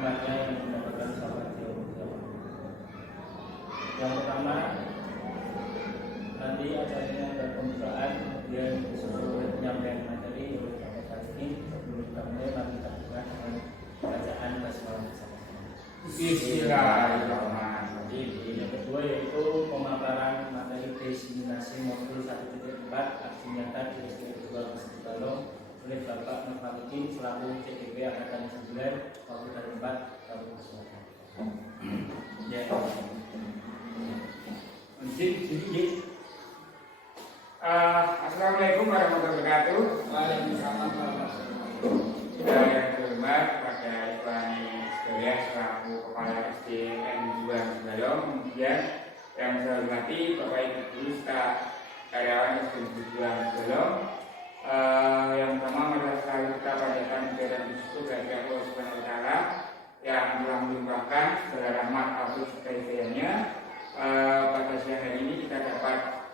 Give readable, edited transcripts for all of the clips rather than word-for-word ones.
umatnya yang mendapatkan syafaat yaumul qiyamah. Yang pertama, nanti acaranya ada pembukaan, kemudian disusul oleh penyampaian materi oleh Bapak Fajri. Sebelum kita mulai, mari kita buka dengan bacaan basmalah bersama-sama. Bismillahirrahmanirrahim. Yang kedua yaitu pemaparan materi diseminasi modul 1.4 aksi nyata di SD 2 Masjid Balong oleh Bapak Nurfalikin selaku CDP Angkatan 9 waktu dan tempat kami persilakan. Ya. Assalamualaikum warahmatullahi wabarakatuh. Waalaikumsalam warahmatullahi wabarakatuh. Yang terhormat pada Ikhwani sekalian selaku Kepala SDN 2 Balong, kemudian yang saya hormati Bapak Ibu Guru staf karyawan SDN 2 Balong. Yang pertama adalah selalu kita panjatkan kepada Gusti Allah Subhanahu wa taala yang telah melimpahkan segala rahmat Allah sekaliannya. Pada siang hari ini kita dapat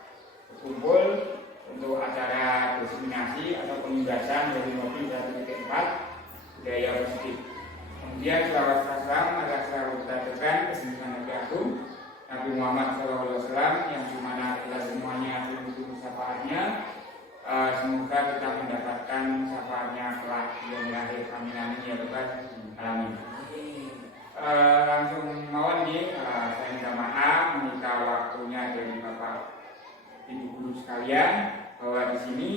berkumpul untuk acara diseminasi atau penugasan dari modul 1.4 budaya positif. Kemudian selawat salam adalah selalu kita aturkan kesenangan Nabi Agung Nabi Muhammad SAW yang dimana kita semuanya tunggu syafaatnya. Semoga kita mendapatkan syafaatnya kelak yang lahir. Amin amin ya rabbal alamin. Langsung mohon nih, saya minta maaf meminta waktunya dari Bapak Ibu Guru sekalian bahwa di sini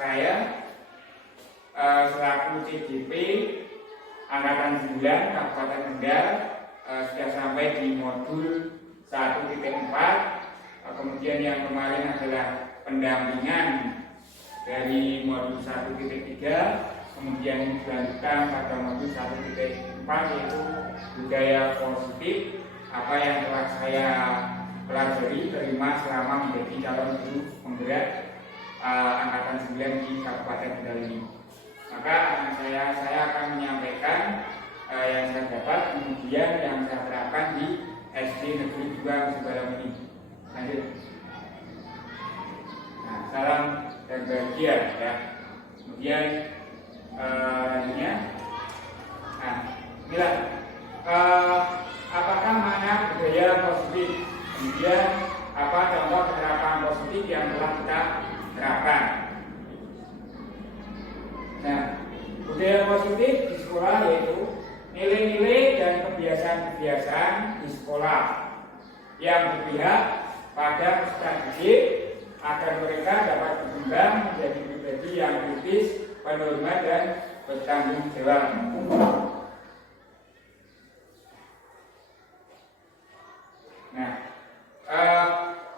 saya selaku CDP Angkatan 9 Kabupaten Kendal sudah sampai di modul 1.4. Kemudian yang kemarin adalah pendampingan dari modul 1.3, kemudian dilanjutkan pada modul 1.4 yaitu budaya positif, apa yang telah saya pelajari terima selama menjadi calon guru penggerak Angkatan 9 di Kabupaten Kendal ini. Maka saya akan menyampaikan yang saya dapat, kemudian yang saya terapkan di SD Negeri 2 Masjid Balong ini. Lanjut. Nah, salam dan bahagia ya. Kemudian lanjutnya. Nah, inilah apakah makna budaya positif? Kemudian apa contoh penerapan positif yang telah kita terapkan? Nah, budaya positif di sekolah yaitu nilai-nilai dan kebiasaan-kebiasaan di sekolah yang berpihak pada peserta didik agar mereka dapat berkembang menjadi pribadi yang kritis, berhormat dan bertanggung jawab. Nah,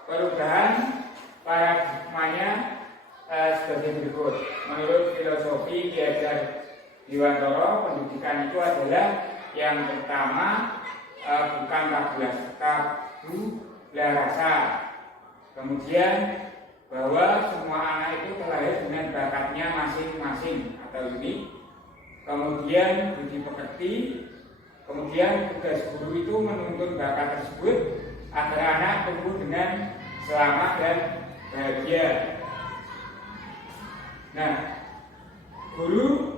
perubahan paradigmanya sebagai berikut. Menurut filosofi Ki Hajar Dewantara, pendidikan itu adalah yang pertama bukan tabula rasa. Kemudian bahwa semua anak itu terlahir dengan bakatnya masing-masing atau unik. Kemudian budi pekerti. Kemudian tugas guru itu menuntun bakat tersebut agar anak tumbuh dengan selamat dan bahagia. Nah, guru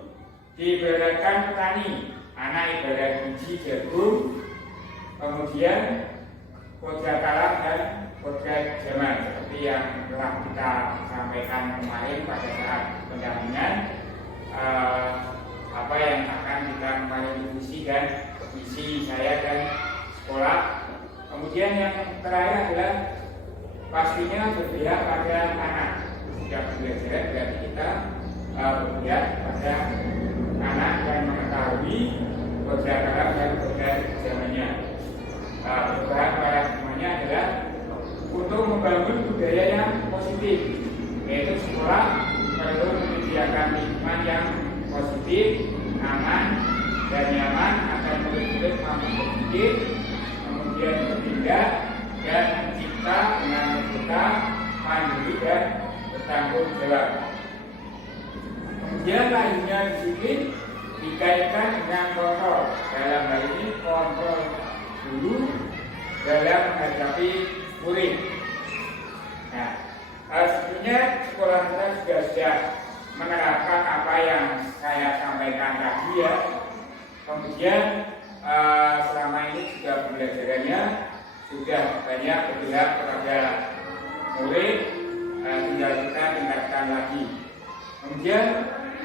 diibaratkan petani, anak ibarat biji jagung, kemudian kodrat alam dan kodrat zaman, seperti yang telah kita sampaikan kemarin pada saat pendampingan apa yang akan kita kemarin diskusikan visi saya dan sekolah. Kemudian yang terakhir adalah pastinya berpihak pada anak. Setiap pembelajaran berarti kita berpihak pada anak dan mengetahui kodrat alam dan kodrat zamannya. Perubahan paradigmanya adalah untuk membangun budaya yang positif, yaitu sekolah perlu menyediakan lingkungan yang positif, aman dan nyaman agar murid-murid mampu berpikir, kemudian bertindak dan mencipta dengan terbuka, mandiri dan bertanggung jawab. Kemudian lainnya disiplin dikaitkan dengan kontrol. Dalam hal ini kontrol guru dalam menghadapi murid. Nah, sebenarnya sekolah kita sudah menerapkan apa yang saya sampaikan tadi ya. Kemudian selama ini juga pembelajarannya sudah banyak berpihak kepada murid, tinggal kita tingkatkan lagi. Kemudian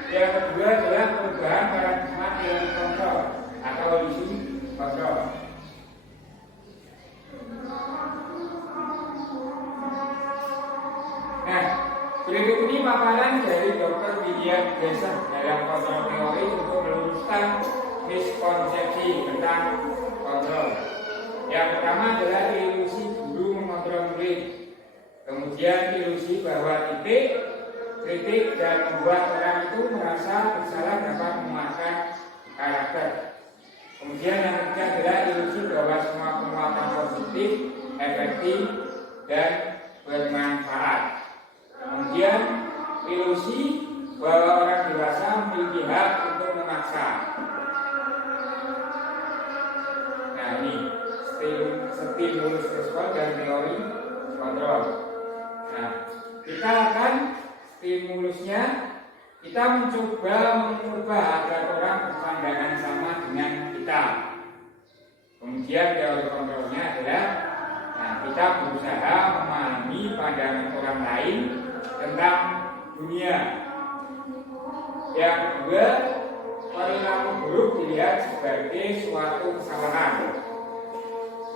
yang kedua adalah perubahan paradigma teori kontrol atau isu kontrol. Nah, berikut ini paparan dari Dr. William Glasser dalam kontrol teori untuk meluruskan miskonsepsi tentang kontrol. Yang pertama adalah ilusi guru mengontrol murid. Kemudian ilusi bahwa kritik dan membuat orang itu merasa bersalah dapat memuaskan karakter. Kemudian yang ketiga adalah ilusi bahwa semua penguatan positif, efektif, dan bermanfaat. Kemudian ilusi bahwa orang dewasa memiliki hak untuk memaksa. Nah ini stimulus respon dan teori kontrol. Nah kita akan stimulusnya, kita mencoba mengubah agar orang berpandangan sama dengan kita. Kemudian teori kontrolnya adalah kita berusaha memahami pandangan orang lain tentang dunia. Yang kedua, perilaku buruk dilihat sebagai suatu kesalahan.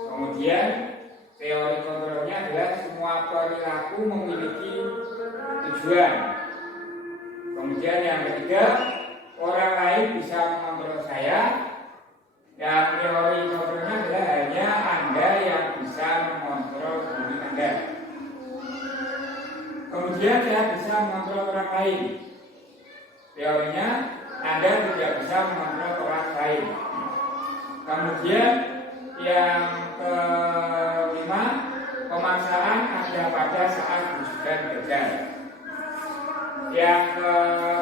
Kemudian teori kontrolnya adalah semua perilaku memiliki tujuan. Kemudian yang ketiga, orang lain bisa mengontrol saya. Yang teori kontrolnya adalah hanya Anda yang bisa mengontrol diri Anda. Kemudian saya bisa mengontrol orang lain. Teorinya Anda tidak bisa mengontrol orang lain. Kemudian yang kelima, pemaksaan ada pada saat bukan gagal. Yang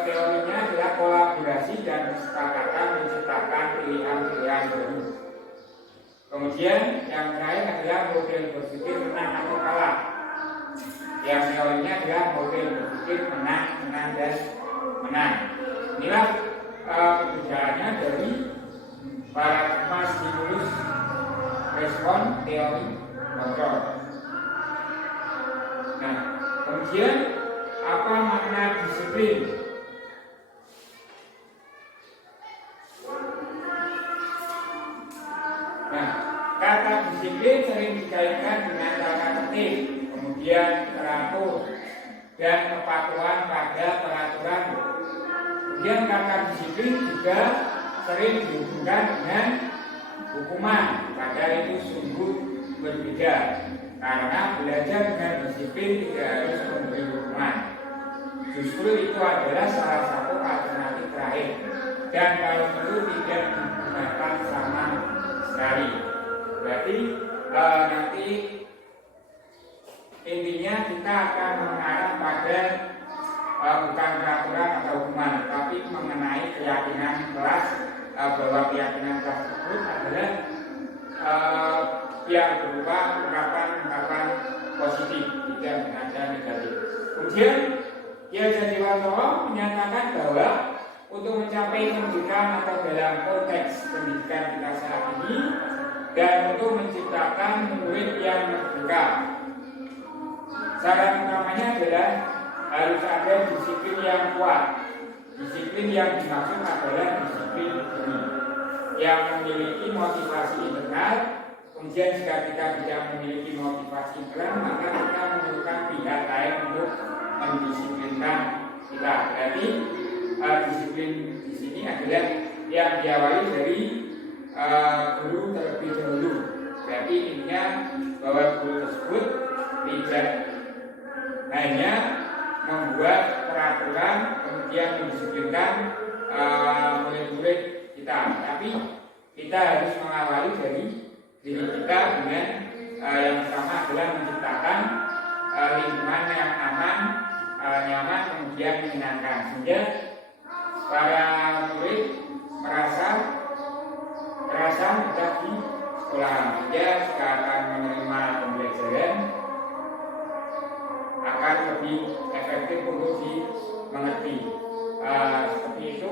teorinya adalah kolaborasi dan kesepakatan menciptakan pilihan-pilihan baru. Kemudian yang terakhir adalah model berpikir menang atau kalah. Yang teorinya adalah model berpikir menang, menang, dan menang. Inilah perbedaannya dari paradigma stimulus respon teori kontrol. Nah, kemudian apa makna disiplin? Nah, kata disiplin sering dikaitkan dengan kata tertib, kemudian teratur, dan kepatuhan pada peraturan. Kemudian kata disiplin juga sering dihubungkan dengan hukuman, padahal itu sungguh berbeda. Karena belajar dengan disiplin tidak harus memberi hukuman. Justru itu adalah salah satu alternatif terakhir. Dan kalau perlu tidak digunakan sama sekali. Berarti nanti intinya kita akan mengarah pada bukan peraturan atau hukuman, tapi mengenai keyakinan kelas, bahwa keyakinan kelas tersebut adalah yang berupa ungkapan positif, tidak menanda negatif. Kemudian Kiai Haji Warsito menyatakan bahwa untuk mencapai pendidikan atau dalam konteks pendidikan kita saat ini dan untuk menciptakan murid yang merdeka, syarat utamanya adalah harus ada disiplin yang kuat. Disiplin yang dimaksud adalah disiplin diri yang memiliki motivasi internal. Kemudian jika kita tidak memiliki motivasi internal, maka kita memerlukan pihak lain untuk mendisiplinkan kita. Berarti disiplin di sini adalah yang diawali dari guru terlebih dahulu. Berarti intinya bahwa guru tersebut tidak hanya membuat peraturan kemudian mendisiplinkan murid-murid kita, tapi kita harus mengawali dari diri kita dengan yang pertama adalah menciptakan lingkungan yang aman, nyaman, kemudian menyenangkan, sehingga para murid merasa mudah di sekolah, sehingga jika akan menerima pembelajaran akan lebih efektif untuk dimengerti. Seperti itu,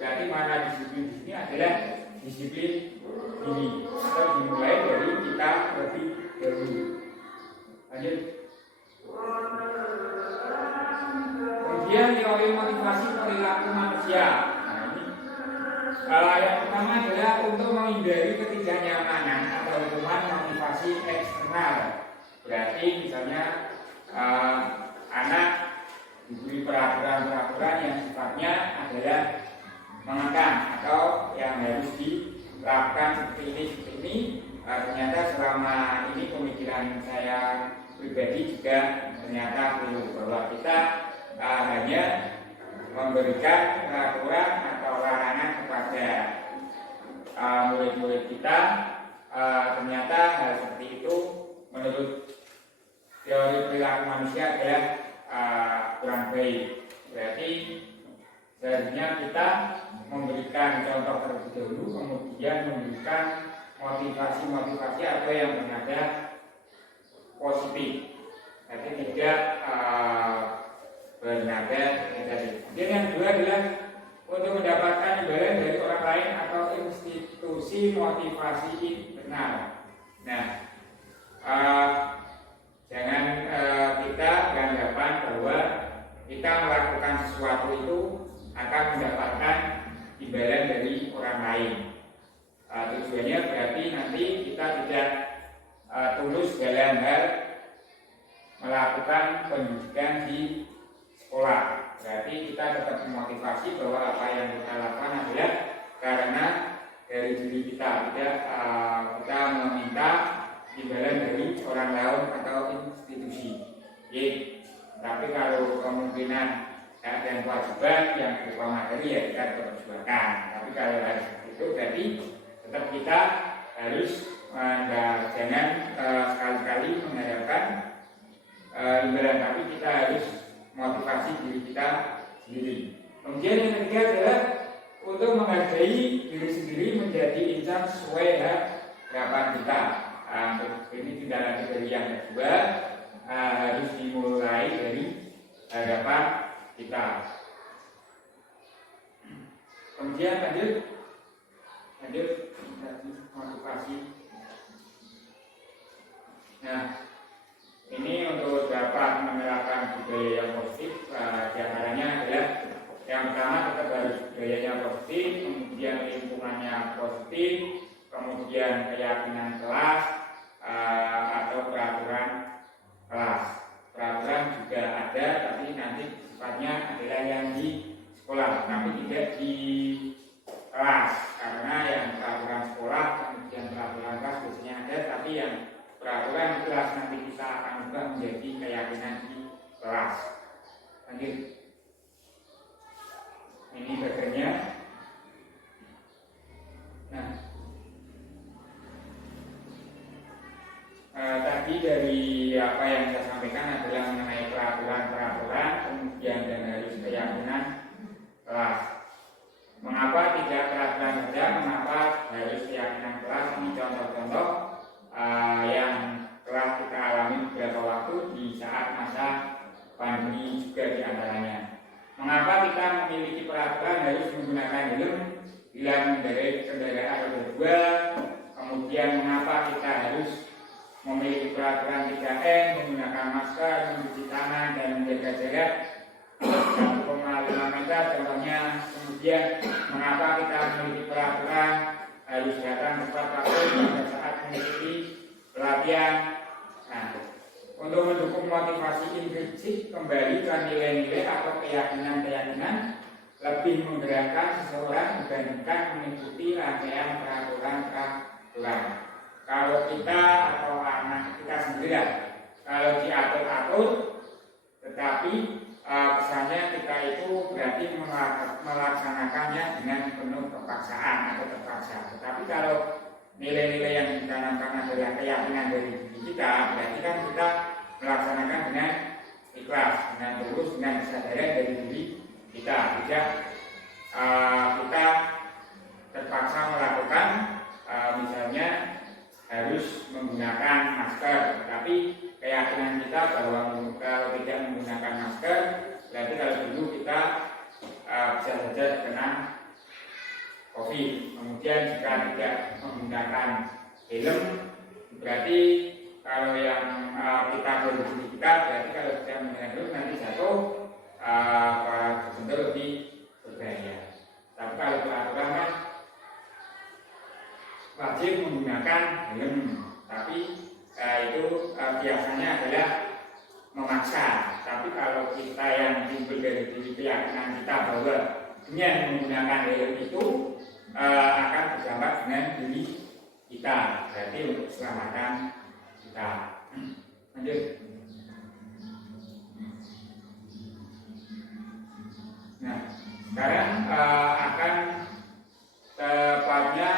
berarti mana disiplin di sini adalah disiplin diri atau dimulai dari kita lebih dahulu. Lanjut. Kemudian teori motivasi perilaku manusia. Nah, ini yang pertama adalah untuk menghindari ketidaknyamanan atau hubungan motivasi eksternal. Berarti misalnya anak diberi peraturan-peraturan yang sifatnya adalah mengekang atau yang harus dilakukan seperti ini. Ternyata selama ini pemikiran saya pribadi juga ternyata belum, bahwa kita hanya memberikan peraturan atau larangan kepada murid-murid kita. Ternyata hal seperti itu menurut teori perilaku manusia adalah kurang baik. Berarti seharusnya kita memberikan contoh terlebih dahulu, kemudian memberikan motivasi-motivasi apa yang bernada positif, tapi tidak bernada negatif. Kemudian yang kedua adalah untuk mendapatkan imbalan dari orang lain atau institusi motivasi internal. Nah, jangan kita beranggapan bahwa kita melakukan sesuatu itu akan mendapatkan imbalan dari orang lain. Tujuannya berarti nanti kita tidak tulus dalam hal melakukan pendidikan di sekolah. Berarti kita tetap memotivasi bahwa apa yang kita lakukan adalah karena dari diri kita, tidak kita meminta imbalan dari orang lain atau institusi. Tapi kalau kemungkinan dan kewajiban yang berupa materi ya kita tetap perjuangkan. Tapi kalau harus itu berarti tetap kita harus jangan sekali-kali mengharapkan imbalan, tapi kita harus motivasi diri kita sendiri. Kemudian yang ketiga adalah untuk menghargai diri sendiri menjadi insan sesuai harapan kita. Ini tidak lagi dari yang kedua, harus dimulai dari harapan kita. Kemudian lanjut motivasi. Nah, ini untuk dapat menerapkan budaya yang positif, diantaranya adalah yang pertama tetap harus budayanya positif, kemudian lingkungannya positif, kemudian keyakinan kelas atau peraturan kelas. Peraturan juga ada, tapi nanti sifatnya adalah yang di sekolah, tapi tidak di kelas, karena yang peraturan sekolah kemudian peraturan kelas biasanya ada, tapi yang peraturan kelas nanti kita akan ubah menjadi keyakinan di kelas. Lanjut. Ini bagiannya. Nah, tadi dari apa yang saya sampaikan adalah mengenai peraturan-peraturan, kemudian dan harus keyakinan kelas. Mengapa tidak peraturan saja? Mengapa harus keyakinan kelas? Ini contoh-contoh yang telah kita alami beberapa waktu di saat masa pandemi juga diantaranya. Mengapa kita memiliki peraturan harus menggunakan helm bila mengendarai kendaraan roda 2? Kemudian mengapa kita harus memiliki peraturan 3M, menggunakan masker, mencuci tangan dan menjaga jarak 1,5 meter contohnya. Kemudian mengapa kita memiliki peraturan harus datang tepat waktu pada saat mengikuti pelatihan. Nah, untuk mendukung motivasi intrinsik kembali ke nilai-nilai atau keyakinan-keyakinan lebih menggerakkan seseorang dibandingkan mengikuti rangkaian peraturan-peraturan. Kalau kita atau anak kita sendiri, kalau diatur-atur, tetapi kesannya kita itu berarti melaksanakannya dengan penuh kepaksaan atau terpaksa. Tetapi kalau nilai-nilai yang ditanamkan adalah keyakinan dari diri kita, berarti kan kita melaksanakan dengan ikhlas, dengan tulus, dengan kesadaran dari diri kita. Tidak kita terpaksa melakukan, misalnya harus menggunakan masker, tapi keyakinan kita bahwa kalau tidak menggunakan masker, berarti kalau dulu kita bisa saja terkena COVID. Kemudian jika tidak menggunakan helm, berarti kalau yang kita bersertifikat, berarti kalau tidak menggunakan helm nanti jatuh tentu lebih berbahaya. Tapi kalau peraturan kan wajib menggunakan helm, tapi itu biasanya adalah memaksa. Tapi kalau kita yang timbul dari diri keyakinan kita bahwa dengan menggunakan helm itu akan berdampak dengan diri kita, berarti untuk keselamatan kita. Lanjut. Nah, sekarang akan tepatnya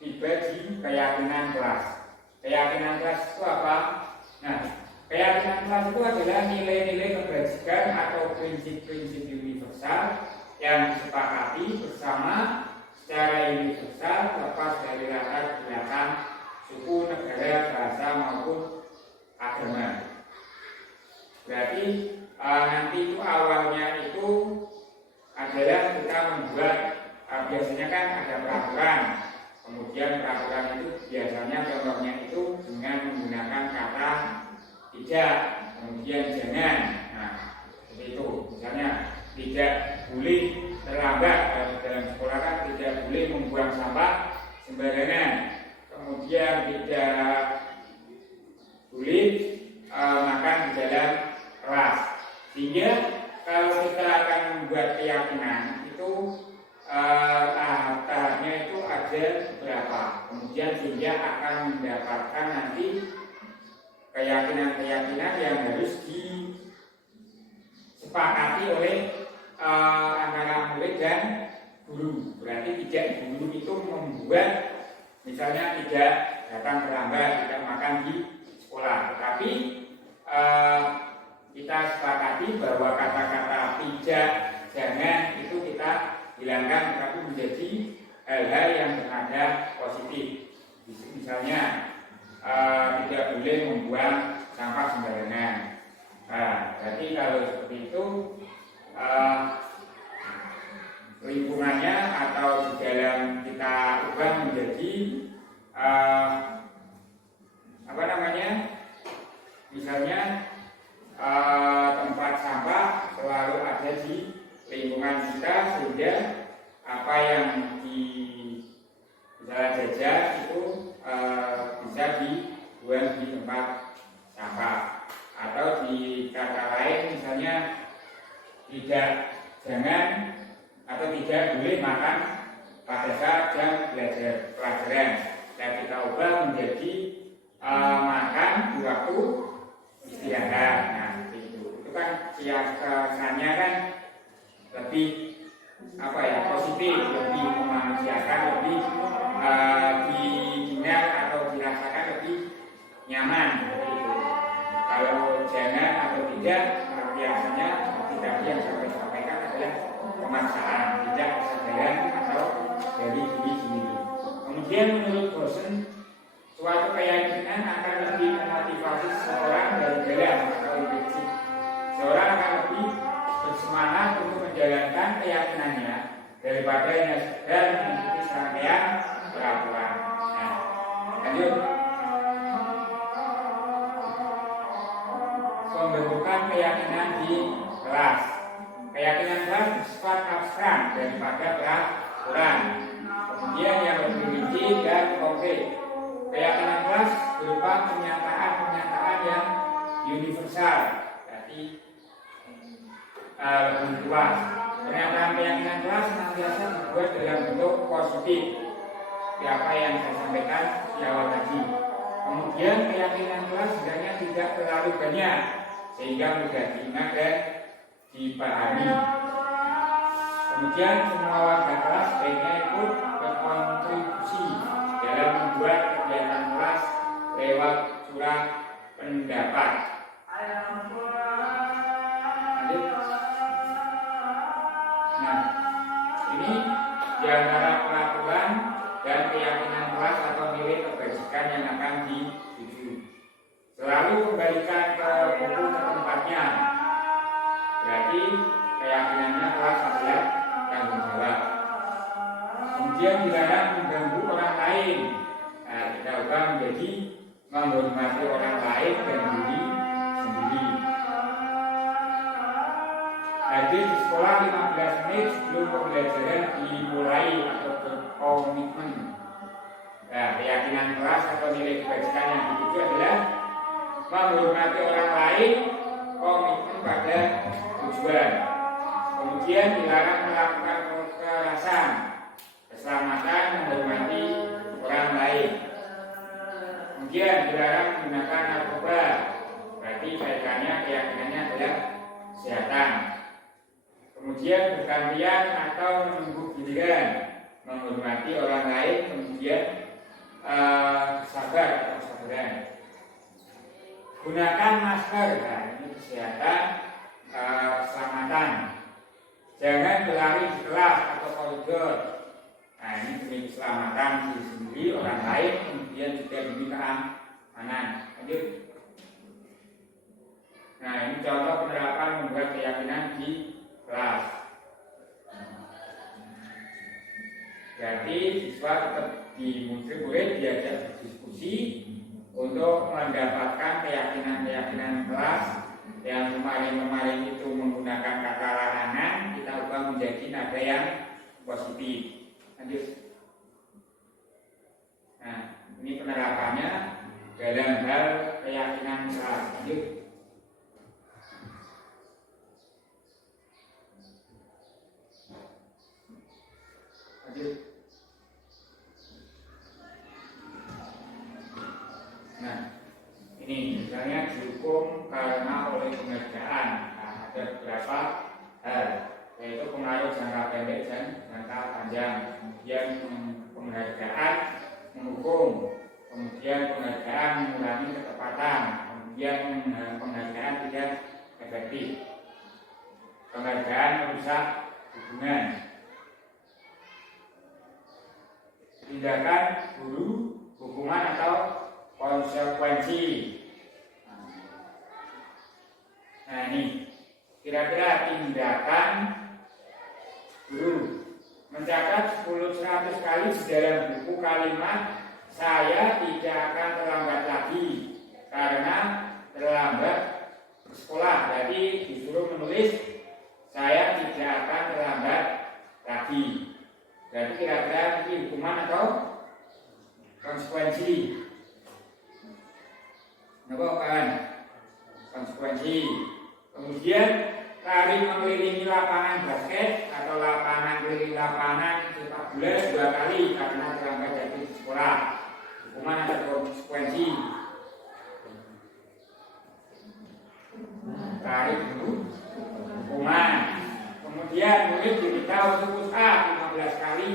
tiba di keyakinan kelas. Keyakinan kelas itu apa? Nah, keyakinan kelas itu adalah nilai-nilai kebajikan atau prinsip-prinsip universal yang disepakati bersama secara universal lepas dari latar belakang suku, negara, bahasa maupun agama. Berarti nanti itu awalnya itu adalah kita membuat biasanya kan ada peraturan. Kemudian peraturan itu biasanya contohnya itu dengan menggunakan kata tidak, kemudian jangan. Nah, seperti itu. Misalnya tidak boleh terlambat dalam sekolah kan tidak boleh membuang sampah sembarangan. Kemudian tidak boleh makan di dalam kelas. Sehingga kalau kita akan membuat keyakinan itu tahapnya itu ada beberapa. Kemudian sehingga akan mendapatkan nanti keyakinan-keyakinan yang harus disepakati oleh antara murid dan guru. Berarti tidak guru itu membuat misalnya tidak datang terlambat, tidak makan di sekolah. Tetapi kita sepakati bahwa kata-kata tidak, jangan itu kita hilangkan, tetapi menjadi hal-hal yang bernada positif. Misalnya tidak boleh membuang sampah sembarangan. Jadi kalau seperti itu lingkungannya atau di dalam kita ubah menjadi misalnya tempat sampah selalu ada di lingkungan kita, sehingga apa yang di jalan jajan itu bisa dibuang di tempat sampah. Atau di kata lain misalnya tidak, jangan atau tidak boleh makan pada saat jam belajar pelajaran. Dan kita ubah menjadi makan di waktu istirahat. Nah, itu kan kesannya kan lebih positif, lebih memanusiakan, lebih didengar atau dirasakan lebih nyaman. Gitu. Kalau jangan atau tidak, biasanya tidak yang sampai sampaikan adalah pemaksaan, tidak kesadaran atau dari diri sendiri. Kemudian menurut Bosen, suatu keyakinan akan lebih memotivasi seseorang dari dalam atau intuisi. Seorang akan lebih bersemangat untuk menjalankan keyakinannya daripada hanya sekedar mengikuti serangkaian peraturan. Nah, lanjut. Pembentukan keyakinan di kelas. Keyakinan kelas bersifat abstrak daripada peraturan. Kemudian yang lebih rinci dan konkret. Keyakinan kelas berupa pernyataan-pernyataan yang universal, berarti lebih luas. Pernyataan keyakinan kelas senantiasa dibuat dalam bentuk positif, apa yang saya sampaikan di awal tadi. Kemudian keyakinan kelas sebenarnya tidak terlalu banyak, sehingga mudah diingat dan dipahami. Kemudian semua warga kelas sebaiknya ikut berkontribusi dalam membuat kegiatan kelas lewat surat pendapat. Nah, ini di antara peraturan dan keyakinan kelas atau nilai kebajikan yang akan dituju. Selalu kembalikan ke buku ke tempatnya. Berarti keyakinannya kelas adalah tanggung jawab. Kemudian dilarang mengganggu orang lain. Nah, kita ubah menjadi menghormati orang lain dan diri sendiri. Hadir di sekolah 15 menit sebelum pembelajaran dimulai atau berkomitmen. Nah, keyakinan kelas atau nilai kebajikan yang dituju adalah menghormati orang lain, komitmen pada tujuan. Kemudian dilarang melakukan kekerasan, keselamatan, menghormati orang lain. Kemudian dilarang menggunakan narkoba. Berarti kaitannya keyakinannya adalah kesehatan. Kemudian bergantian atau menunggu giliran, menghormati orang lain. Kemudian sabar atau kesabaran. Gunakan masker, nah, ini kesehatan, keselamatan. Jangan berlari di kelas atau koridor. Nah, ini demi keselamatan diri sendiri, orang lain, kemudian juga demi keamanan. Lanjut. Nah, ini contoh penerapan membuat keyakinan di kelas. Berarti siswa tetap boleh diajak berdiskusi untuk mendapatkan keyakinan-keyakinan kelas yang kemarin-kemarin itu menggunakan kata larangan, kita ubah menjadi nada yang positif. Lanjut. Nah, ini penerapannya dalam hal keyakinan kelas. Lanjut. Lanjut. Nah, ini misalnya dihukum karena oleh pengerjaan. Nah, ada beberapa hal, yaitu pengaruh jangka pendek dan jangka panjang. Kemudian penghargaan menghukum, kemudian penghargaan mengurangi ketepatan, kemudian penghargaan tidak efektif, penghargaan merusak hubungan, tindakan guru, hukuman atau konsekuensi. Nah, ini kira-kira tindakan guru mencatat 10-100 kali di dalam buku kalimat saya tidak akan terlambat lagi karena terlambat sekolah. Jadi disuruh menulis saya tidak akan terlambat lagi. Jadi kira-kira ini hukuman atau konsekuensi? Apa kan? Konsekuensi. Kemudian lari mengelilingi lapangan basket atau keliling lapangan sepak bola 2 kali karena terlambat dari sekolah. Hukuman atau konsekuensi? Lari dulu, hukuman. Kemudian murid diminta untuk push up 15 kali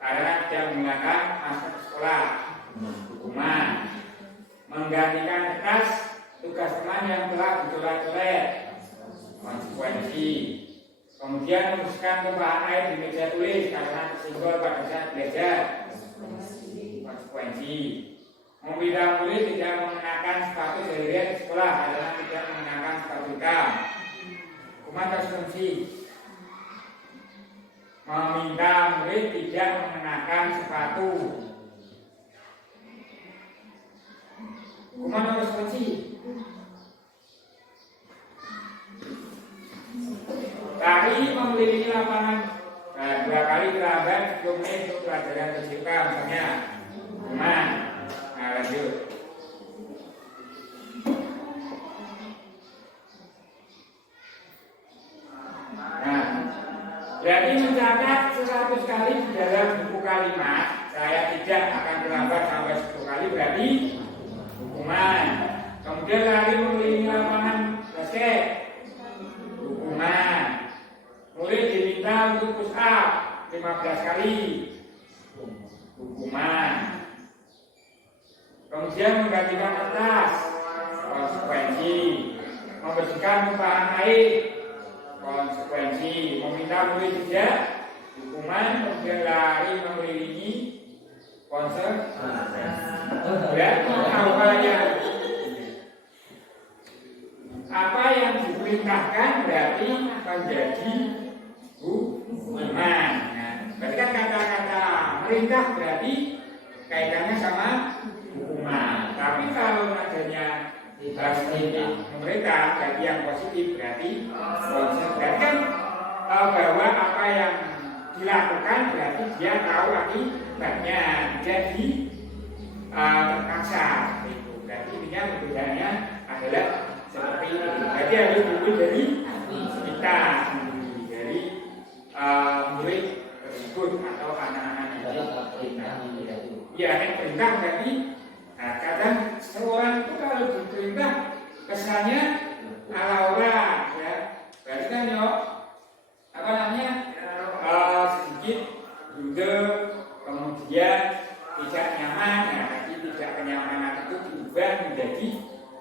karena tidak menggunakan masker sekolah. Hukuman. Menggantikan kertas tugas teman yang telah dicoret-coret. Konsekuensi. Kemudian meneruskan tumpahan air di meja tulis karena tersenggol pada saat belajar. Konsekuensi. Meminta murid tidak mengenakan sepatu seharian di sekolah karena tidak mengenakan sepatu hitam. Hukuman konsekuensi. Meminta murid tidak mengenakan sepatu. Hukuman konsekuensi. Lari mengelilingi lapangan 2 kali terlambat 10 menit untuk pelajaran fisika misalnya. Hukuman. Nah, lanjut. Nah, berarti mencatat 100 kali di dalam buku kalimat saya tidak akan terlambat sampai 10 kali berarti hukuman. Kemudian lari mengelilingi lapangan basket. Hukuman. Murid diminta untuk push up 15 kali. Hukuman. Kemudian menggantikan kertas. Konsekuensi. Membersihkan tumpahan air. Konsekuensi. Meminta murid tidak. Hukuman. Kemudian lari mengelilingi. Konsekuensi. Apa yang diperintahkan berarti menjadi hukuman. Nah, berarti kan kata-kata perintah berarti kaitannya sama hukuman. Tapi kalau nadanya memerintah berarti yang positif berarti berarti kan bahwa apa yang dilakukan berarti dia tahu akibatnya, jadi terpaksa itu. Berarti intinya perbedaannya adalah seperti itu. Berarti harus diukur dari kita sendiri, dari murid tersebut atau anak-anak itu. Ya, perintah berarti kadang seorang itu kalau diperintah kesannya ala-ala ya. Berarti kan apa namanya sedikit duduk, kemudian tidak nyaman, ya tadi tidak kenyamanan itu diubah menjadi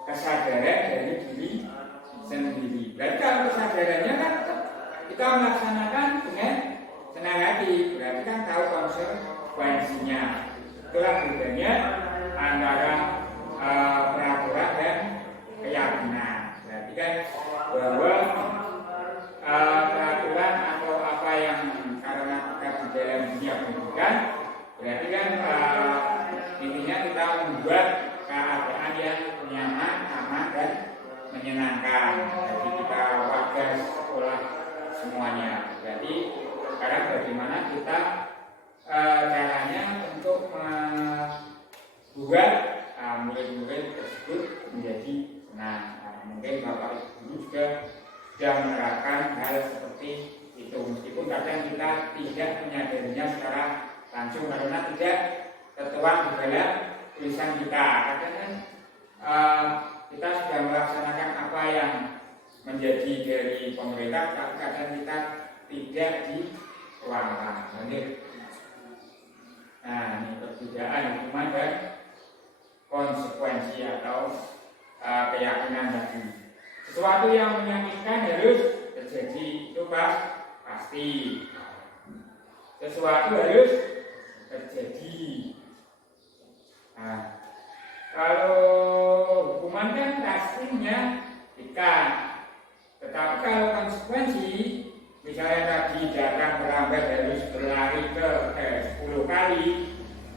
kesadaran dari diri sendiri. Berarti kalau kesadarannya kan kita melaksanakan dengan senang hati, berarti kan tahu konsekuensinya. Itulah bedanya antara peraturan dan keyakinan. Berarti kan bahwa peraturan atau apa yang karena kita di dalam dunia pendidikan, berarti kan intinya kita membuat keadaan yang nyaman, aman dan menyenangkan. Jadi kita warga sekolah semuanya. Jadi sekarang bagaimana kita caranya untuk membuat murid-murid tersebut menjadi senang. Mungkin Bapak Ibu Guru juga sudah menerapkan hal seperti itu, meskipun kadang kita tidak menyadarinya secara langsung karena tidak tertuang di dalam tulisan kita. Kadang kan kita sudah melaksanakan apa yang menjadi dari pemerintah, tapi kadang kita tidak dituangkan. Nah, ini perbedaan hukuman dan konsekuensi atau keyakinan tadi. Sesuatu yang menyakitkan harus terjadi, itu pasti. Sesuatu harus terjadi. Nah, kalau hukuman kan pastinya ikan, tetapi kalau konsekuensi, misalnya tadi datang terlambat harus berlari ke 10 kali.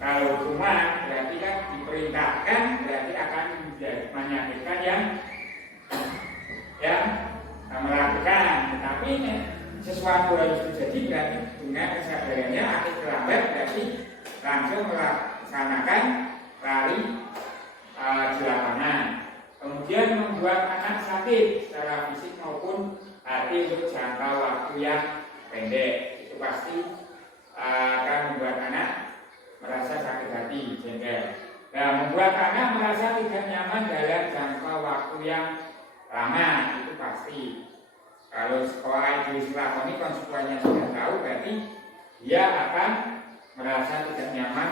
Kalau hukuman berarti kan diperintahkan, berarti akan menyakitkan yang melakukan. Tetapi sesuatu harus terjadi berarti dengan kesadarannya akhir terlambat berarti langsung melaksanakan lari di lapangan. Kemudian membuat anak sakit secara fisik maupun hati untuk jangka waktu yang pendek, itu pasti akan membuat anak merasa sakit hati, jengkel. Nah, membuat anak merasa tidak nyaman dalam jangka waktu yang lama, itu pasti. Kalau sekolah itu dilakoni konsekuensinya sudah tahu, berarti dia akan merasa tidak nyaman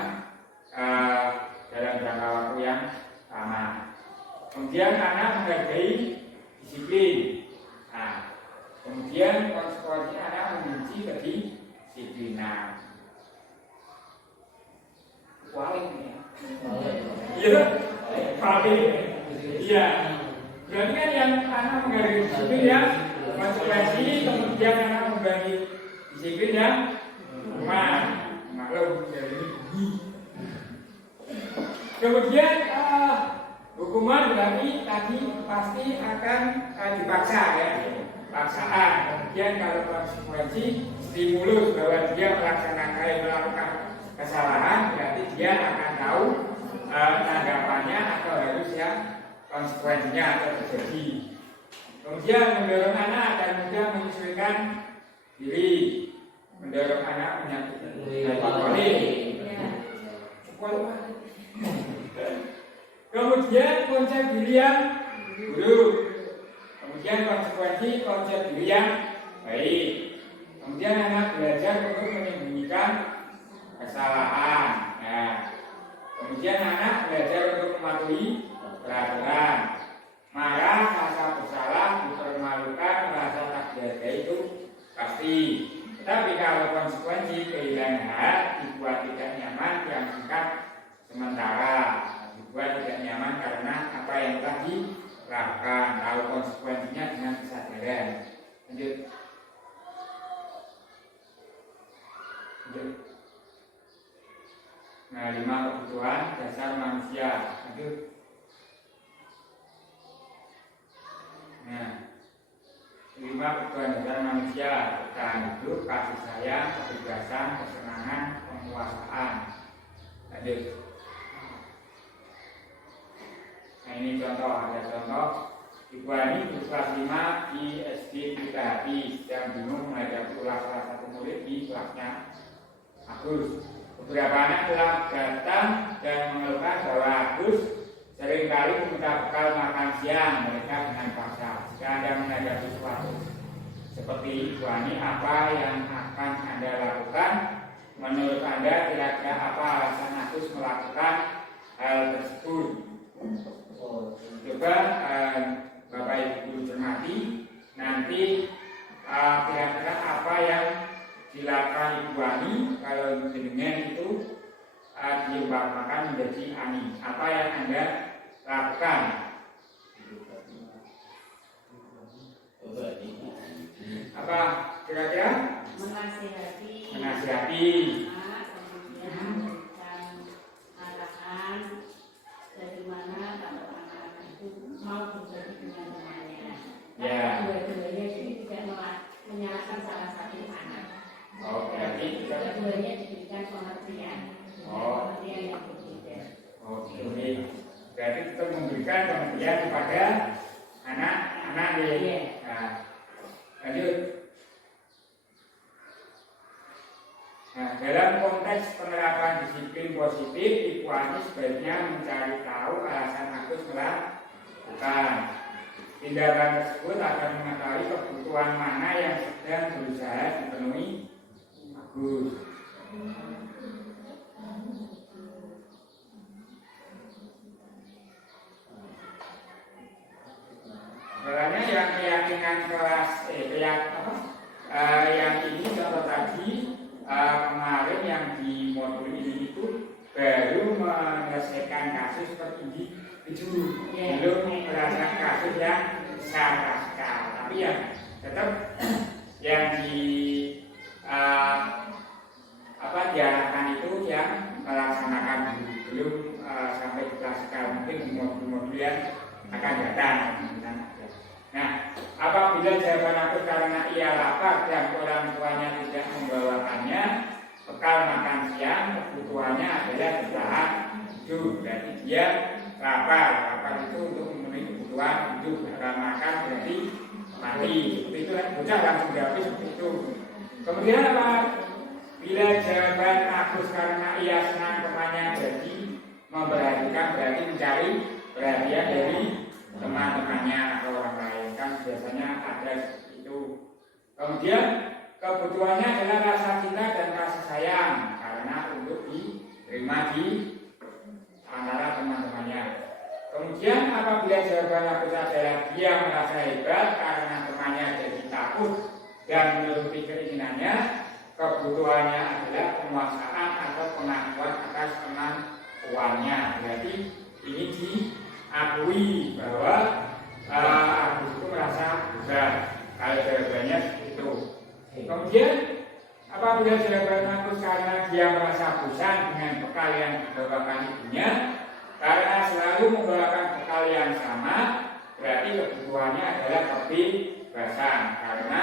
dalam jangka waktu yang lama. Kemudian anak menghargai disiplin. Nah, kemudian konsekuensi anak membenci kedisiplinan. Paling ya. Iya, paling. Iya. Berarti kan yang anak menghargai disiplin ya, konsekuensi, kemudian anak membagi disiplin ya, maklum dari ini. Kemudian hukuman berarti tadi pasti akan dipaksa ya, paksaan. Kemudian kalau konsekuensi stimulus bahwa dia melakukan kesalahan, berarti dia akan tahu tanggapannya atau harus yang konsekuensinya akan terjadi. Kemudian mendorong anak agar mudah menyesuaikan diri, mendorong anak menyatukan kemudian konsep diri yang buruk, kemudian konsekuensi konsep diri yang baik. Kemudian anak belajar untuk menyembunyikan kesalahan. Nah, kemudian anak belajar untuk mematuhi peraturan. Marah, merasa bersalah, dipermalukan, merasa tak dihargai, itu pasti. Tetapi kalau konsekuensi kehilangan hak, dibuat tidak nyaman, dianggap sementara, dibuat tidak nyaman karena apa yang telah dilakukan. Tahu konsekuensinya dengan kesadaran. Lanjut. Nah, 5 kebutuhan dasar manusia. Lanjut. Nah, 5 kebutuhan dasar manusia: bertahan hidup, kasih sayang, kebebasan, kesenangan, penguasaan. Lanjut. Nah, ini contoh, ada contoh. Ibu Ani kelas 5 di SD Tritahati sedang bingung menghadapi ulas salah satu murid di kelasnya. Agus. Beberapa anak telah datang dan mengeluhkan bahwa Agus seringkali meminta bekal makan siang mereka dengan paksa. Jika Anda menghadapi sesuatu seperti Ibu Ani, apa yang akan Anda lakukan? Menurut Anda kira-kira apa alasan Agus melakukan hal tersebut? Coba Bapak Ibu cermati, nanti kira-kira apa yang dilakukan Ibu Ani kalau dengan itu diumpamakan menjadi Ani. Apa yang Anda lakukan? Apa kira-kira? Menasihati, Menasihati. memberikan arahan bagaimana kalau anak-anak itu mau berbagi dengan temannya. Ya. Dua-duanya jadi tidak menyalahkan salah satu anak. Oh, berarti Dua-duanya diberikan pengertian. Pengertian yang berbeda. Oke. Berarti kita memberikan pengertian kepada anak-anak ya. Nah, lanjut. Nah, dalam konteks penerapan disiplin positif, Ibu Ani sebaiknya mencari tahu alasan Agus melakukan tindakan tersebut akan mengetahui kebutuhan mana yang sedang berusaha dipenuhi Agus. Makanya yang keyakinan kelas yang ini contoh tadi kemarin yang di modul ini itu baru menyelesaikan kasus per individu, belum merasakan kasus yang besar. Tapi yang tetap yang diarahkan itu yang melaksanakan belum sampai diklasifikasi, mungkin di modul-modul yang akan datang. Nah, apabila jawaban Agus karena ia lapar dan orang tuanya tidak membawakannya bekal makan siang, kebutuhannya adalah bertahan hidup. Berarti dia lapar itu untuk memenuhi kebutuhan hidup. Kalau makan berarti mati. Seperti itu kan, bocah langsung jawab seperti itu. Kemudian apa? Bila jawaban Agus karena ia senang temannya jadi memperhatikan, berarti mencari perhatian dari teman-temannya atau orang lain, kan biasanya ada seperti itu. Kemudian kebutuhannya adalah rasa cinta dan kasih sayang karena untuk diterima di antara teman-temannya. Kemudian apabila jawaban Agus adalah dia merasa hebat karena temannya jadi takut dan menuruti keinginannya, kebutuhannya adalah penguasaan atau pengakuan atas kemampuannya. Berarti ini diakui bahwa Agus itu merasa hebat. Kalau jawabannya seperti itu. Kemudian apabila jawaban Agus karena dia merasa bosan dengan bekal yang dibawakan ibunya, karena selalu membawakan bekal yang sama, berarti kebutuhannya adalah kebebasan. Karena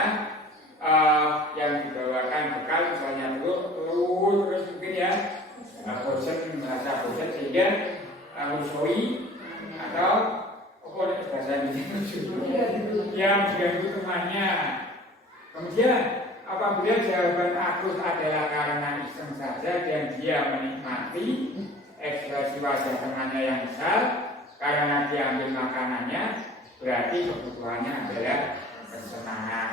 yang dibawakan bekal misalnya terus mungkin ya bosan, merasa bosan sehingga menyusui atau bahasa yang mengganggu temannya. Kemudian apabila jawaban Agus adalah karena iseng saja dan dia menikmati ekspresi wajah temannya yang besar karena diambil makanannya, berarti kebutuhannya adalah kesenangan.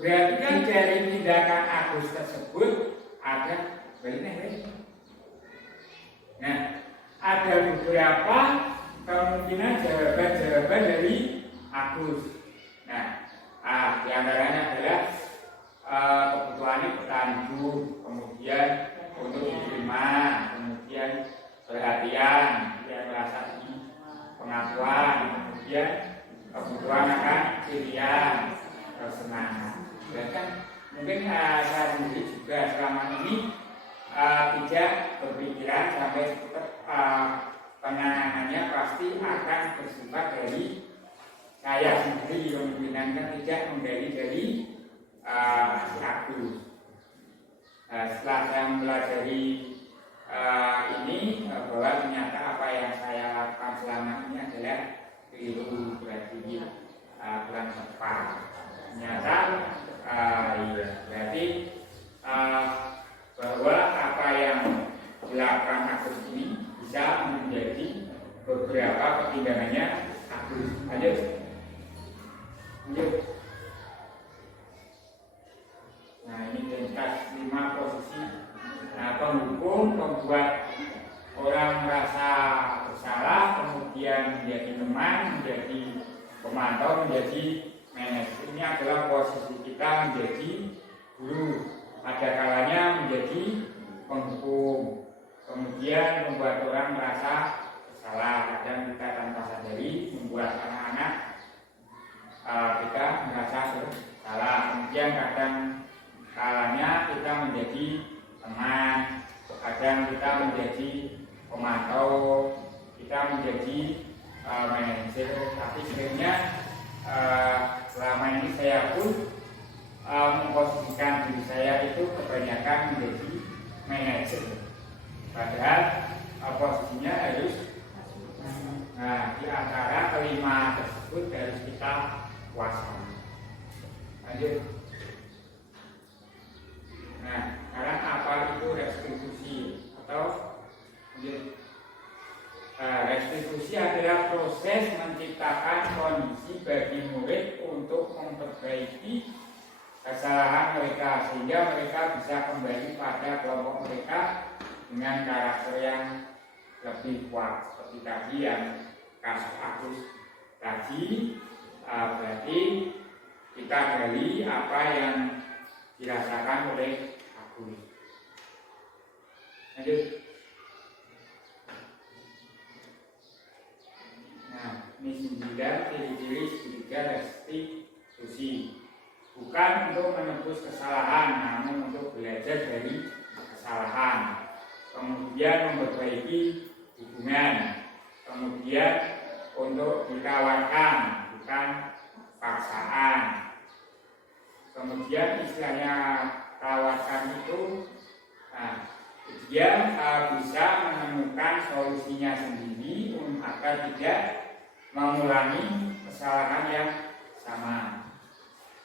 Berarti kan dari tindakan Agus tersebut ada ada beberapa kemungkinan jawaban-jawaban dari Agus. Nah, di antaranya adalah kebutuhannya bertahan hidup, kemudian untuk diterima, kemudian perhatian, kemudian merasa pengakuan, kemudian kebutuhan akan ceria, kesenangan. Dan kan Mungkin saya sendiri juga selama ini tidak berpikiran sampai penanganannya pasti akan bersifat dari saya sendiri, kemungkinan tidak dari si Agus. Setelah saya mempelajari ini bahwa ternyata apa yang saya lakukan selama ini adalah keliru, berarti kurang tepat. Ternyata berarti bahwa apa yang dilakukan Agus ini bisa menjadi beberapa pertimbangannya Agus. Lanjut. Nah, ini ringkas 5 posisi. Nah, penghukum membuat orang merasa bersalah, kemudian menjadi teman, menjadi pemantau, menjadi manajer. Ini adalah posisi kita menjadi guru. Ada kalanya menjadi penghukum, kemudian membuat orang merasa bersalah. Kadang kita tanpa sadari membuat anak-anak kita merasa bersalah. Kemudian kadang kalanya kita menjadi teman, kadang kita menjadi pemantau, kita menjadi manajer. Tapi sebenarnya selama ini saya pun memposisikan diri saya itu kebanyakan menjadi manajer. Padahal posisinya harus di antara kelima tersebut harus kita kuasai. Lanjut. Nah, sekarang apa itu restitusi atau restitusi adalah proses menciptakan kondisi bagi murid untuk memperbaiki kesalahan mereka sehingga mereka bisa kembali pada kelompok mereka dengan karakter yang lebih kuat. Seperti tadi yang kasus Agus tadi, berarti kita gali apa yang dirasakan oleh Agus. Lanjut. Nah, ini 9 ciri-ciri segitiga restitusi. Bukan untuk menebus kesalahan, namun untuk belajar dari kesalahan. Kemudian memperbaiki hubungan. Kemudian untuk ditawarkan, bukan paksaan. Kemudian istilahnya tawarkan itu, dia bisa menemukan solusinya sendiri agar tidak mengulangi kesalahan yang sama.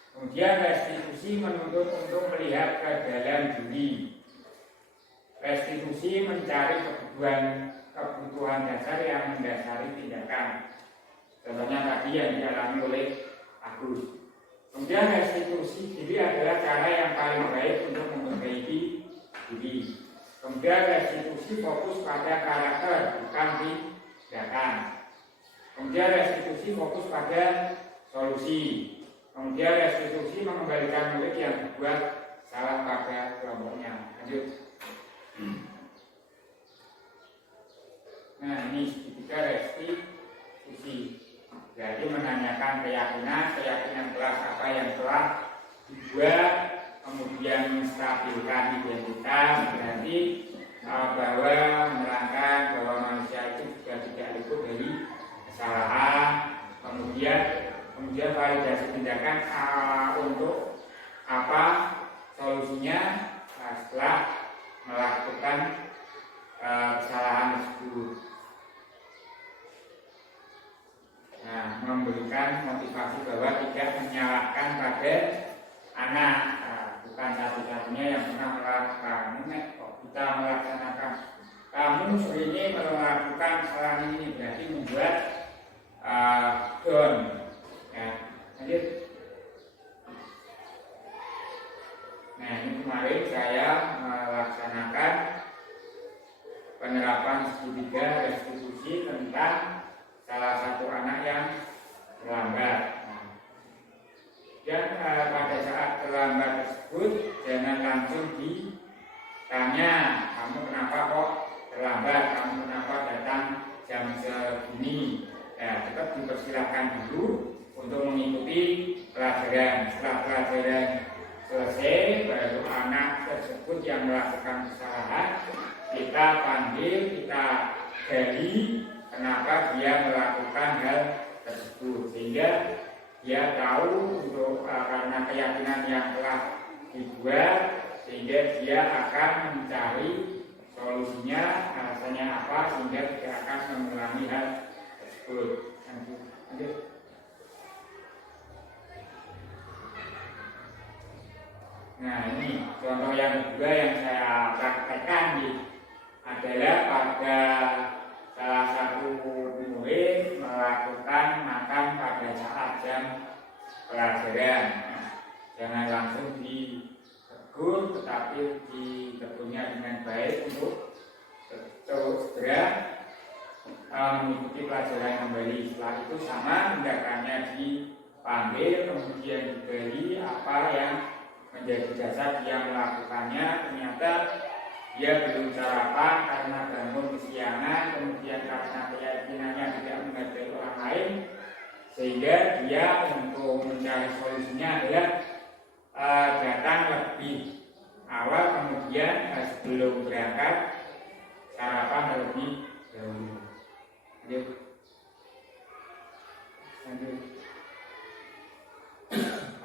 Kemudian restitusi menuntut untuk melihat ke dalam diri. Restitusi mencari kebutuhan dasar yang mendasari tindakan. Contohnya tadi yang dialami oleh Agus. Kemudian restitusi diri adalah cara yang paling baik untuk memperbaiki diri. Kemudian restitusi fokus pada karakter, bukan tindakan. Kemudian restitusi fokus pada solusi. Kemudian restitusi mengembalikan murid yang berbuat salah pada kelompoknya. Lanjut. Nah, ini segitiga restitusi. Jadi menanyakan keyakinan kelas apa yang telah dibuat, kemudian menstabilkan identitas, berarti bahwa menerangkan bahwa manusia itu juga tidak luput dari kesalahan. Kemudian validasi tindakan untuk apa solusinya setelah melakukan kesalahan tersebut. Nah, memberikan motivasi bahwa tidak menyalahkan pada anak, bukan satu-satunya yang pernah melakukan. Kita melaksanakan, kamu sering melakukan kesalahan ini, berarti membuat down. Ya, lanjut. Nah, ini kemarin saya melaksanakan penerapan segitiga restitusi tentang salah satu anak yang terlambat. Dan pada saat terlambat tersebut jangan langsung ditanya, kamu kenapa kok terlambat, kamu kenapa datang jam segini. Ya, tetap dipersilakan dulu untuk mengikuti pelajaran. Setelah pelajaran selesai, baru anak tersebut yang melakukan kesalahan kita panggil, kita gali kenapa dia melakukan hal tersebut, sehingga dia tahu untuk karena keyakinan yang telah dibuat, sehingga dia akan mencari solusinya, alasannya apa, sehingga tidak akan mengulangi hal tersebut. Lanjut. Nah, ini contoh yang kedua yang saya praktekkan adalah pada salah satu murid melakukan makan pada saat jam pelajaran. Nah, jangan langsung ditegur, tetapi ditegurnya dengan baik untuk segera mengikuti pelajaran kembali. Setelah itu sama tindakannya dipanggil, kemudian diberi apa yang menjadi dasar dia melakukannya. Ternyata dia belum sarapan karena bangun kesiangan, kemudian karena keyakinannya tidak menghargai orang lain, sehingga dia untuk mencari solusinya adalah datang lebih awal, kemudian sebelum berangkat sarapan lebih dahulu. Lanjut.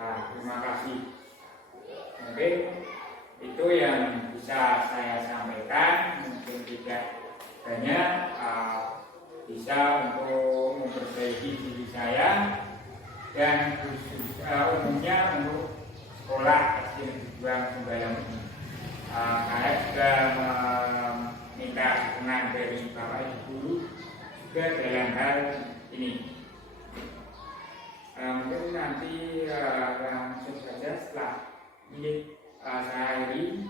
Nah, terima kasih. Mungkin itu yang bisa saya sampaikan, mungkin tidak banyak, bisa untuk memperbaiki diri saya dan umumnya untuk sekolah SD Juang Sembayang ini. Saya juga meminta dukungan dari Bapak Ibu Guru juga dalam hal ini. Mungkin nanti langsung saja setelah ini saya akhiri.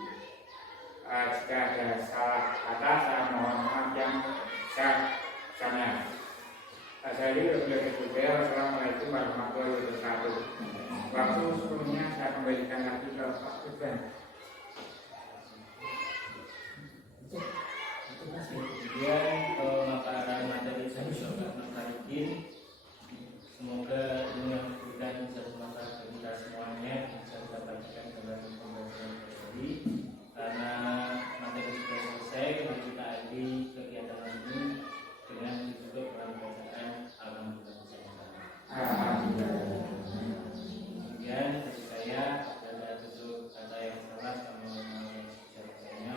Jika ada salah kata, saya mohon maaf yang besar-besarnya. Saya akhiri. Wassalamualaikum warahmatullahi wabarakatuh. Waktu sebelumnya saya kembalikan lagi ke Pak Tuban. Kemudian pemaparan materi saya juga mengharapkan semoga ini yang diberikan bisa bermanfaat bagi kita semuanya, bisa kita bagikan dalam pembelajaran tersebut. Karena materi sudah selesai, kemudian kita akhiri kegiatan ini dengan ditutup dengan bacaan Alhamdulillah. Kemudian dari saya ada tutup kata yang selamat sama yang sejarahnya.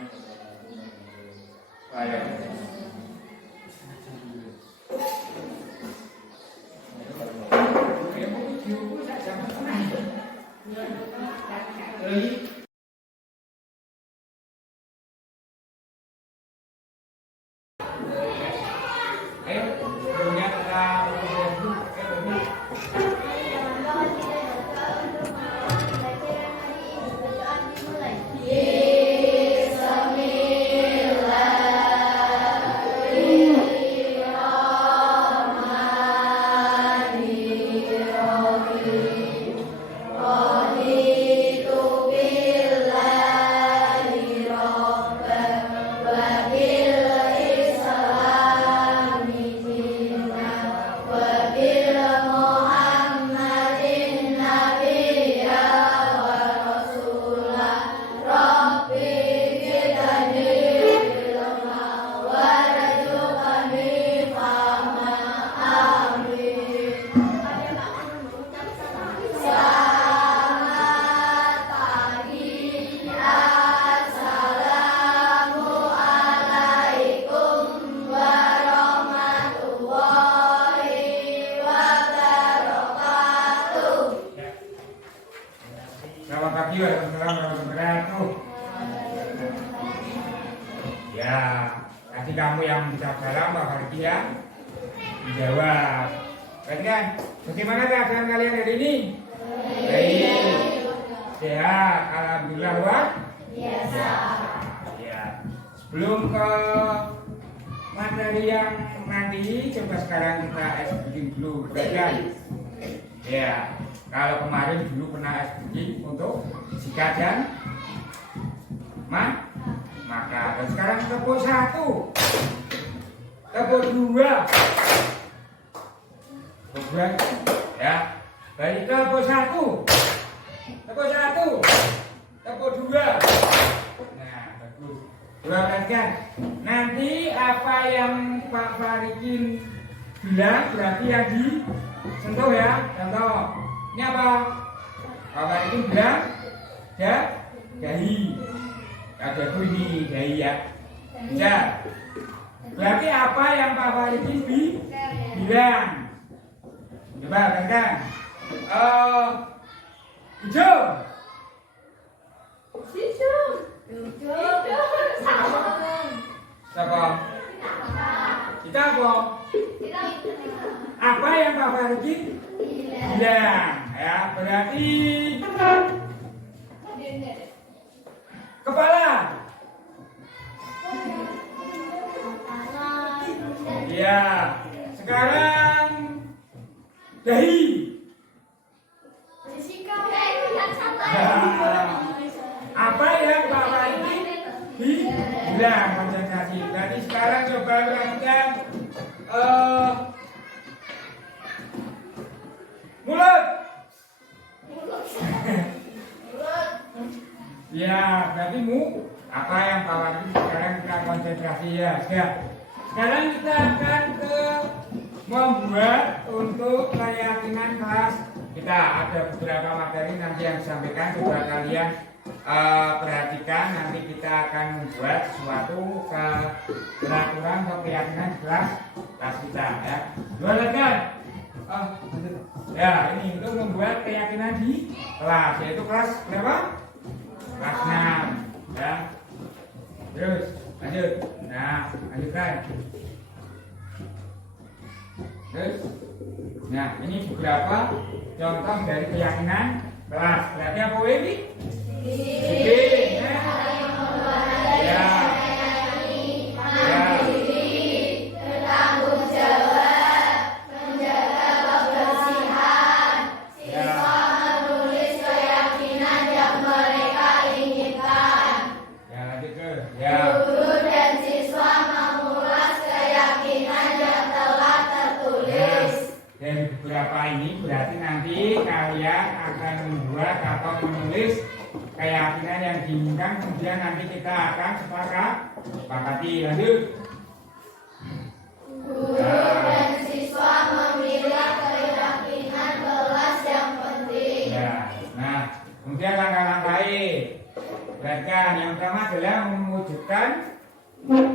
Kamu yang bisa salam Pak ya menjawab. Kan? Bagaimana keadaan kalian hari ini? Baik. Sehat, alhamdulillah wah. Biasa. Ya. Sebelum ke materi yang nanti, coba sekarang kita bikin dulu badan. Ya. Kalau kemarin dulu pernah bikin untuk sikat dan maka dan sekarang tepuk 1, tepuk 2, ya, balik tepuk 1, Tepuk 1. Tepuk 2. Nah, bagus. Coba perhatikan. Nanti apa yang Pak Farikin bilang berarti yang disentuh ya. Contoh. Ini apa? Pak Farikin bilang dahi. Ada ini dahi ya. Bisa. Berarti apa yang Pak Farikin bilang? Coba perhatikan. Hijau. Siapa? Kita apa? Apa yang Pak Farikin bilang? Ya, berarti kepala. Ya, sekarang dahi. Apa yang Pak Farikin bilang? Konsentrasi. Berarti sekarang coba perhatikan mulut. Ya, berarti apa yang Pak Farikin sekarang kita konsentrasi ya. Sekarang kita akan membuat untuk keyakinan kelas kita. Ada beberapa materi nanti yang disampaikan, coba kalian perhatikan. Nanti kita akan membuat sesuatu peraturan atau keyakinan kelas kita ya. Luarkan. Ya, ini untuk membuat keyakinan di kelas, yaitu kelas berapa? Kelas 6 ya. Terus lanjut. Nah, lanjutkan. Terus, nah ini beberapa contoh dari keyakinan kelas. Berarti apa ini? Ya. Ini berarti nanti kalian akan membuat atau menulis keyakinan yang diinginkan, kemudian nanti kita akan sepakati. Lanjut. Guru dan siswa memilih keyakinan kelas yang penting. Ya. Nah, kemudian langkah-langkah perhatikan. Yang pertama adalah mewujudkan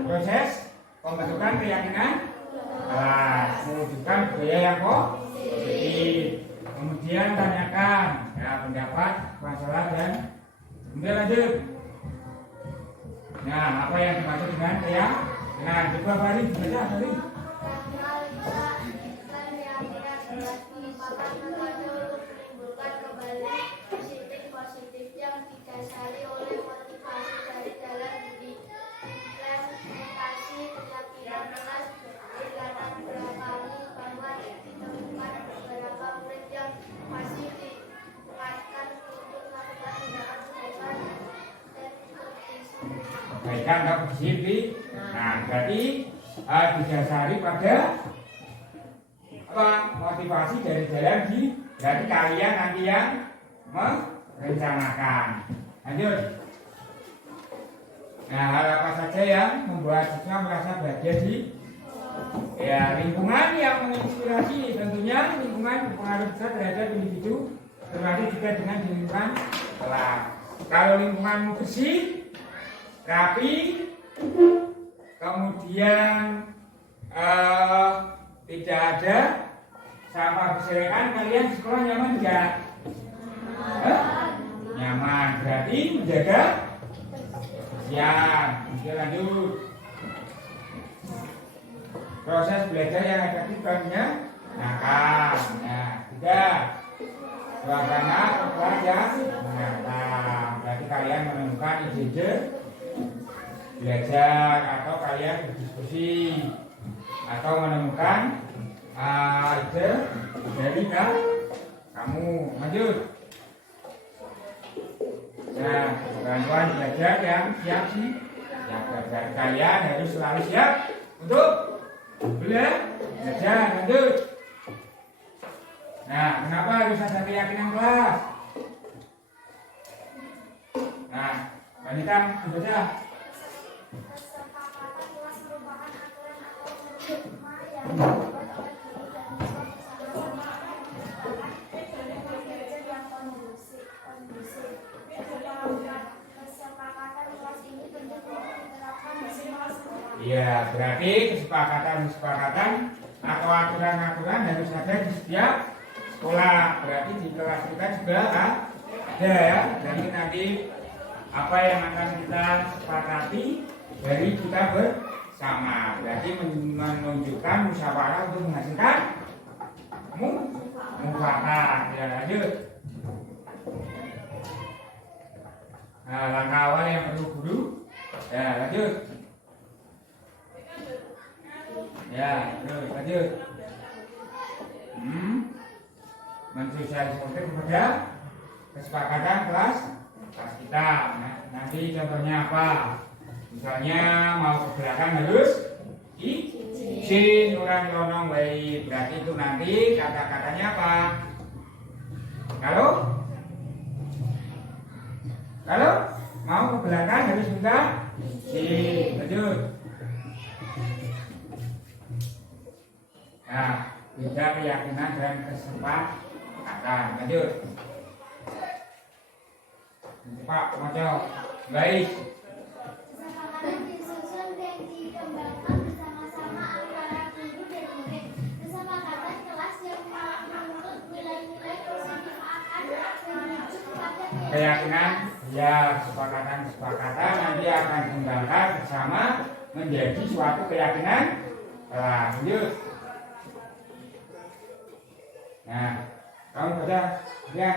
proses pembentukan keyakinan kelas, mewujudkan budaya yang kemudian tanyakan ya pendapat, masalah dan kemudian lanjut. Nah, apa yang dimaksud dengan ya? Nah, coba Fari baca tadi. Menimbulkan kembali positif yang didasari oleh motivasi dari dalam diri. Implementasi keyakinan kelas dikatakan berkali bahwa ditemukan beberapa murid yang masih dikuatkan untuk melakukan tindakan kebaikan dan Kebaikan atau disiplin. Nah, berarti didasari pada apa? Motivasi dari dalam diri. Berarti kalian nanti yang merencanakan. Lanjut. Nah, hal apa saja yang membuat siswa merasa bahagia di lingkungan yang menginspirasi? Tentunya lingkungan berpengaruh besar terhadap individu, termasuk juga dengan lingkungan kelas. Kalau lingkunganmu bersih, rapi, kemudian tidak ada sampah berserakan, kalian di sekolah nyaman enggak? Nyaman, berarti menjaga kebersihan. Kemudian lanjut. Proses belajar yang efektif banyak. Nah, tiga. Suasana kelas yang menantang. Berarti kalian menemukan ide-ide belajar atau kalian berdiskusi atau menemukan ide dari kamu. Lanjut. Nah, bantuan belajar yang siap sih. Yang belajar kalian harus selalu siap untuk belajar. Lanjut. Nah, kenapa harus ada keyakinan kelas? Lanjutkan, baca. Kesepakatan kelas merupakan aturan atau norma yang dibuat oleh guru dan siswa bersama-sama untuk belajar yang kondusif. Kesepakatan kelas ini penting untuk diterapkan di semua sekolah. Iya, berarti kesepakatan atau aturan-aturan harus ada di setiap sekolah. Berarti di kelas kita juga ada ya. Jadi nanti apa yang akan kita sepakati dari kita bersama. Berarti menunjukkan musyawarah untuk menghasilkan mufakat. Ya, lanjut. Nah, langkah awal yang perlu guru. Ya, lanjut. Ya, terus lanjut. Mensosialisasikan kepada kesepakatan kelas kita. Nah, nanti contohnya apa? Misalnya mau ke belakang harus izin orang lonong baik. Berarti itu nanti kata-katanya apa? Kalau mau ke belakang harus minta izin. Lanjut. Nah, beda keyakinan dan kesepakatan. Lanjut. Pak, maco. Baik. Kesepakatan disusun dan dikembangkan bersama-sama antara guru dan murid. Kesepakatan kelas yang menurut nilai-nilai positif akan menuju kepada Keyakinan, ya kesepakatan nanti akan dikembangkan bersama menjadi suatu keyakinan. Lanjut. Nah, kamu baca ya.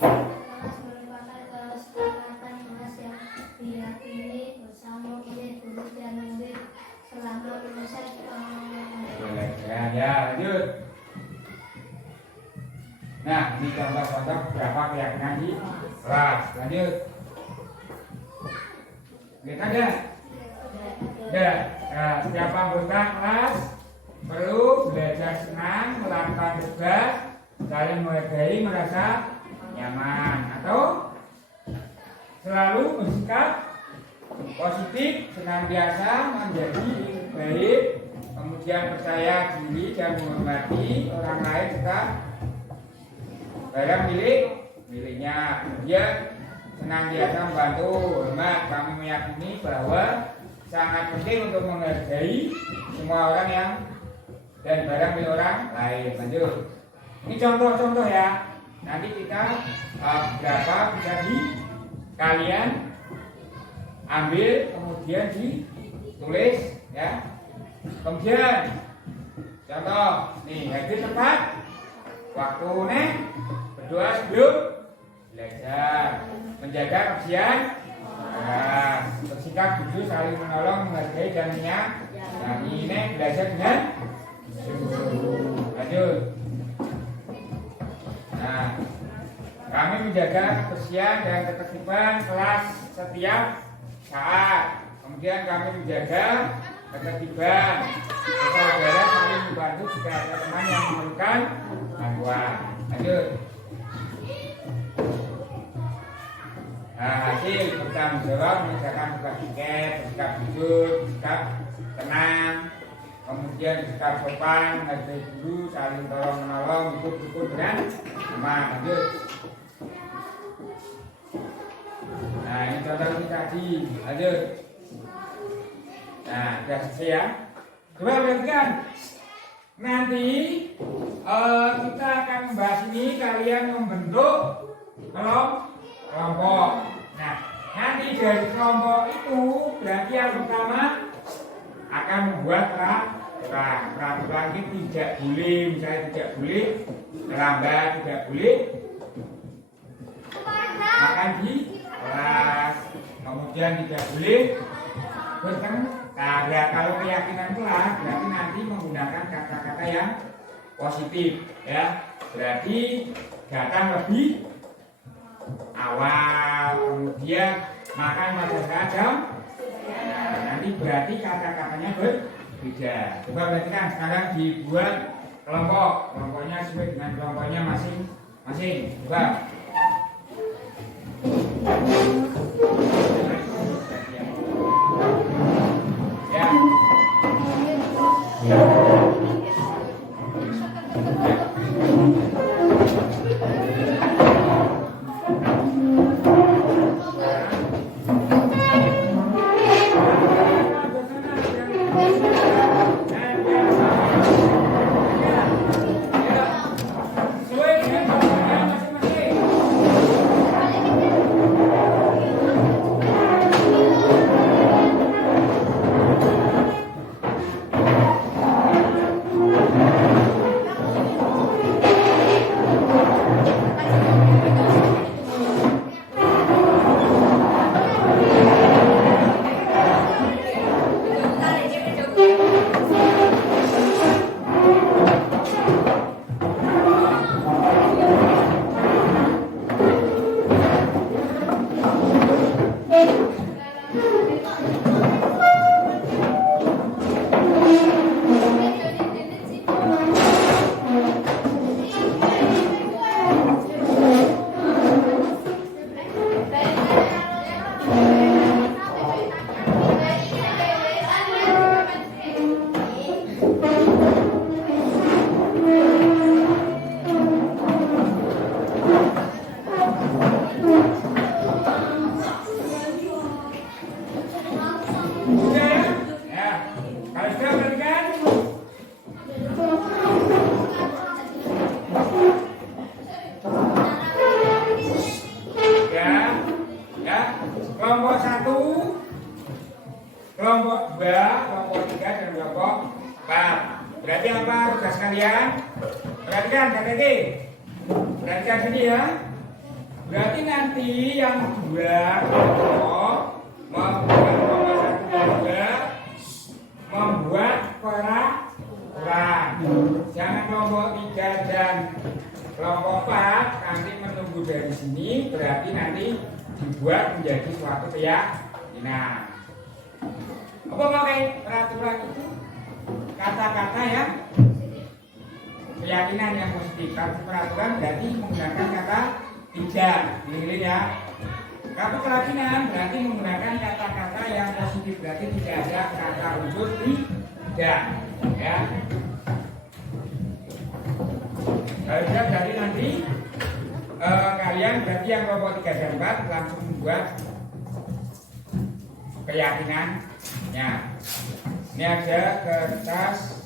kelas merupakan kesepakatan kelas yang diyakini bersama oleh guru dan murid selama proses pengembangan. Ya, lanjut. Nah, ini contoh-contoh beberapa keyakinan di kelas. Lanjut. Lihat ada? Ya, setiap anggota kelas perlu belajar senang, melakukan tugas, saling menghargai, merasa nyaman, atau selalu bersikap positif, senantiasa menjadi baik, kemudian percaya diri dan menghormati orang lain serta barang miliknya. Kemudian senantiasa membantu, hormat. Kami meyakini bahwa sangat penting untuk menghargai semua orang yang dan barang milik orang lain. Lanjut. Ini contoh-contoh ya. Nanti kita berapa bisa kalian ambil kemudian ditulis ya. Kemudian contoh nih, hadir tepat waktu nih, berdoa sebelum belajar, menjaga kebersihan, bersikap jujur, saling menolong, menghargai dan menyayangi. Ini belajar dengan lanjut. Nah, kami menjaga kebersihan dan ketertiban kelas setiap saat. Kemudian kami menjaga ketertiban saudara, saling membantu jika ada teman yang memerlukan bantuan. Lanjut. Nah, hasil bertanggung jawab mengerjakan tugas tiket, bersikap jujur, bersikap tenang, kemudian bersikap sopan, menghargai guru, saling tolong menolong, ikut dengan teman. Lanjut. Nah, ini contoh ini tadi. Lanjut. Nah, sudah selesai ya. Coba perhatikan. Nanti kita akan membahas ini, kalian membentuk kelompok. Nah, nanti dari kelompok itu berarti yang pertama akan membuat peraturan ini tidak boleh, misalnya tidak boleh terlambat, tidak boleh makan di kelas, kemudian tidak boleh bertengkar. Nah, kalau keyakinan kelas berarti nanti menggunakan kata-kata yang positif ya. Berarti datang lebih awal, kemudian makan pada saat jam. Nah, nanti berarti kata-katanya berbeda. Coba perhatikan, sekarang dibuat kelompoknya sesuai dengan kelompoknya masing-masing. Coba. tugas kalian. Perhatikan, hati-hati. Perhatikan sini ya. Berarti nanti yang dua membuat peraturan. Jangan kelompok 3 dan kelompok 4 nanti menunggu dari sini, berarti nanti dibuat menjadi suatu keyakinan. Apa pakai peraturan itu? Kata-kata yang keyakinan yang positif. Kartu peraturan berarti menggunakan kata tidak, ini ya. Kartu keyakinan berarti menggunakan kata-kata yang positif, berarti tidak ada kata unsur tidak, ya. Harusnya berarti nanti kalian berarti yang kelompok 3 dan 4 langsung membuat keyakinannya. Ini ada kertas.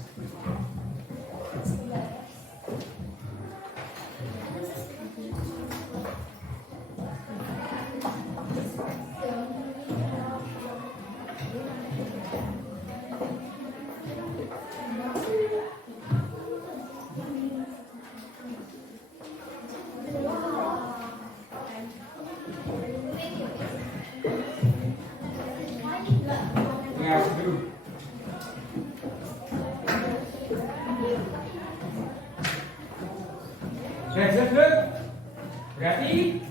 Berarti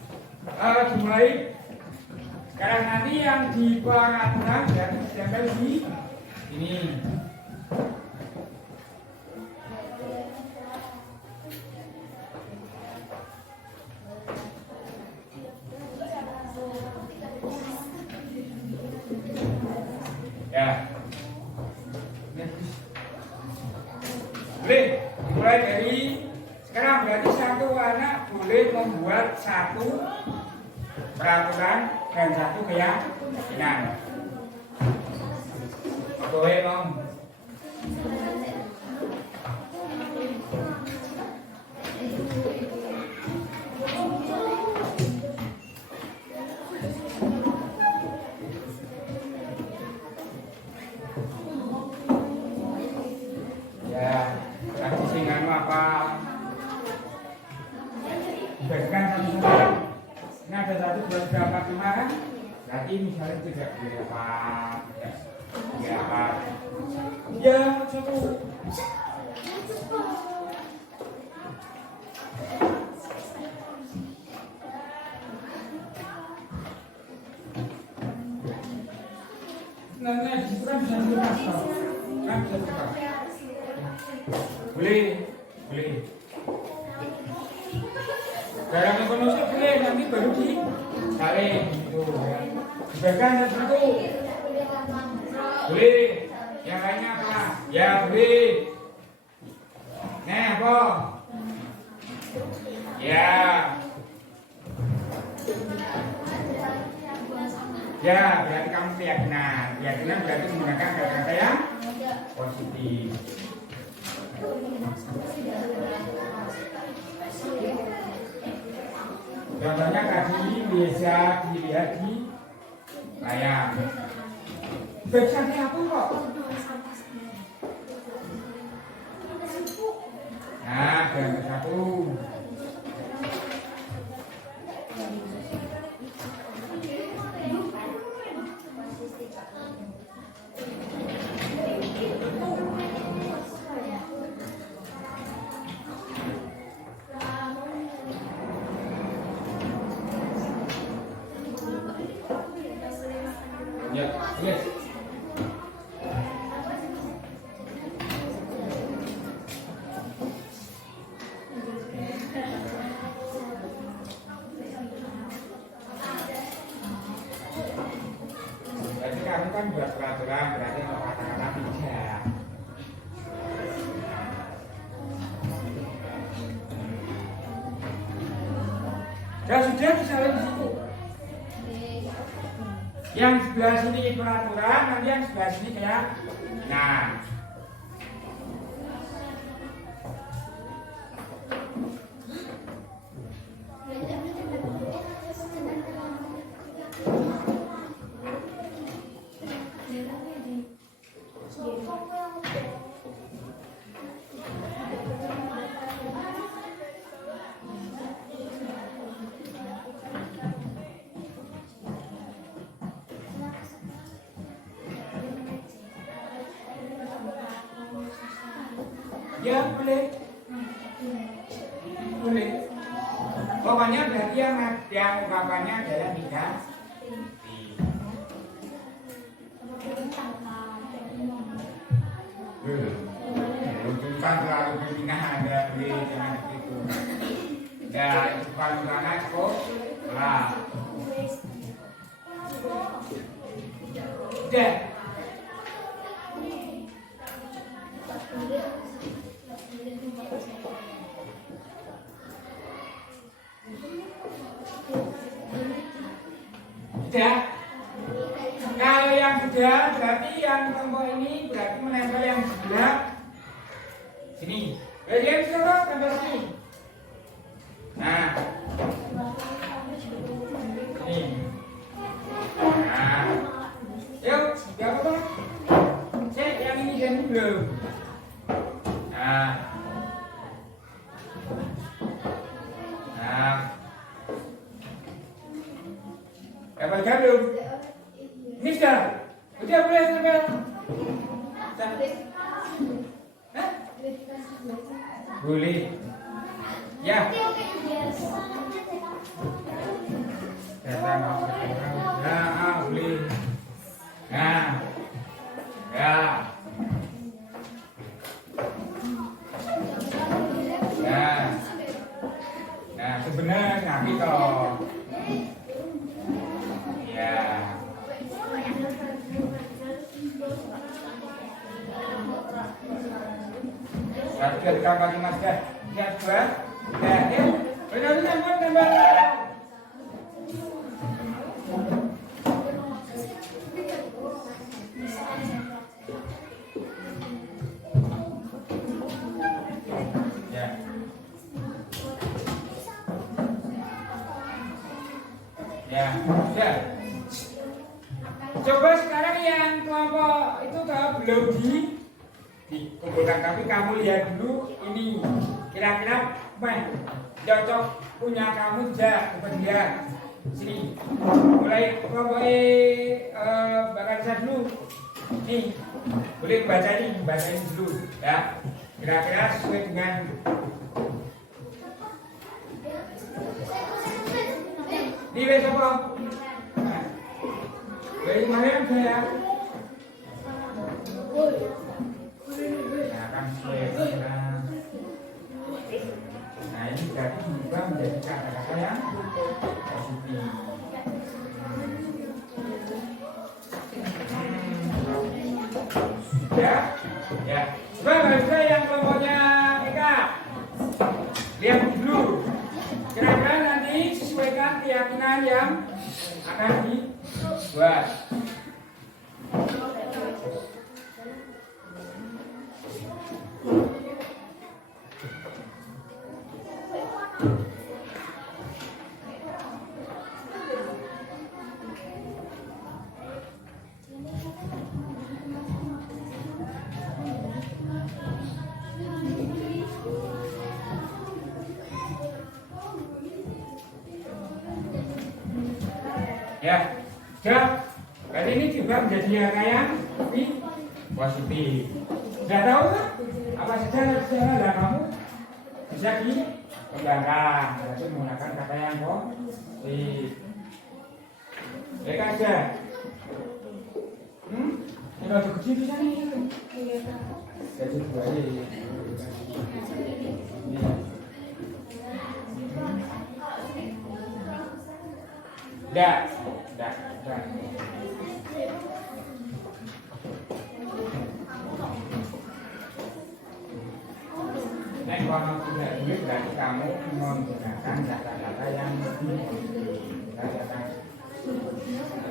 dimulai sekarang nanti yang di peraturan berarti ditempel di ini. Ya. Boleh mulai dari sekarang berarti satu anak boleh membuat satu peraturan dan satu keyakinan. Boleh dong. Ya, kasih singanu apa? Dibagikan satu-satu. Ini ada 1, 2, 3, 4, 5 kan? Berarti misalnya tidak boleh apa? Tidak apa? Ya, satu. Nanti di situ kan bisa dilepas toh. Kan bisa dilepas. Boleh, boleh. Dalam ekonomi boleh, nanti baru di saling gitu ya. Dibagikan satu-satu. Boleh. Yang lainnya apa? Ya boleh. Nah apa? Ya. Ya berarti kamu keyakinan. Keyakinan berarti menggunakan kata-kata yang positif. Contohnya tadi bisa dilihat di layar. Backsoundnya apa kok? Nah, gambar satu. Ya, yes. Berarti kamu kan buat peraturan, berarti kalau kata-kata tidak. Ya sudah disalin di situ. Yang sebelah sini peraturan, nanti yang sebelah sini kayak nah. Ya boleh. Boleh. Pokoknya berarti yang ungkapannya adalah tidak. Bukan terlalu berminah ada beli jangan begitu. Dan paling banget kok lah. Udah. Sudah. Kalau yang sudah berarti yang kelompok ini berarti menempel yang sebelah sini. Yang sebelah tempel sini. Nah, ini. Nah, yuk, ya apa? Cek yang ini dan belum. Nah, nah, dapat belum? Ini sudah, udah boleh tempel. Hah? Boleh. Ya. Nah, boleh. Nah, ya. Nah, nah sebenarnya gitu. Ya. Satu dari kampanye mas dah. Lihat dua. Ya, benar-benar tambah. Ya. Ya, sudah. Coba sekarang yang kelompok itu kalau belum dikumpulkan, tapi kamu lihat dulu ini kira-kira cocok punya kamu tidak kemudian sini mulai kelompok bakal saya dulu nih boleh bacain dulu ya kira-kira sesuai dengan ini besok dari kemarin saya akan sesuai dengan nah ini berarti berubah menjadi kata-kata yang positif. Ya. Coba baca yang kelompoknya Eka. Lihat dulu. Kira-kira nanti sesuaikan keyakinan yang akan dibuat. Ya, sudah. Kali ini juga menjadi angka yang positif. Sudah tahu kan? Apa sejarah kamu bisa dikembangkan. Berarti menggunakan kata yang positif. Baik aja. Ini ada kecil bisa nih. Jadi dua ini. Dah. Nah, kalau tidak dulu berarti kamu menggunakan kata-kata yang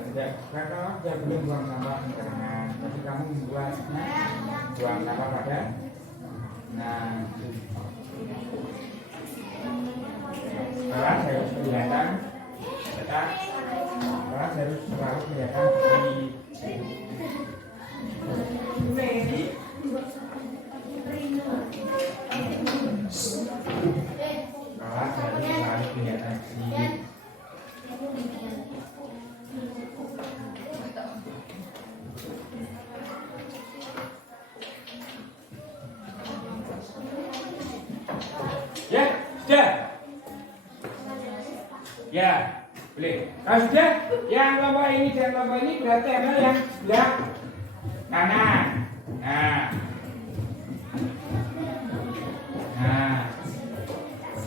tidak kalau tidak boleh buang sampah sembarangan, tapi kamu membuatnya buang sampah pada kelas harus kelihatan kelas harus selalu kelihatan di kelas harus selalu kelihatan di Ya, boleh. Kalau sudah, yang kelompok ini dan kelompok ini berarti adalah yang sebelah kanan. Nah. Nah.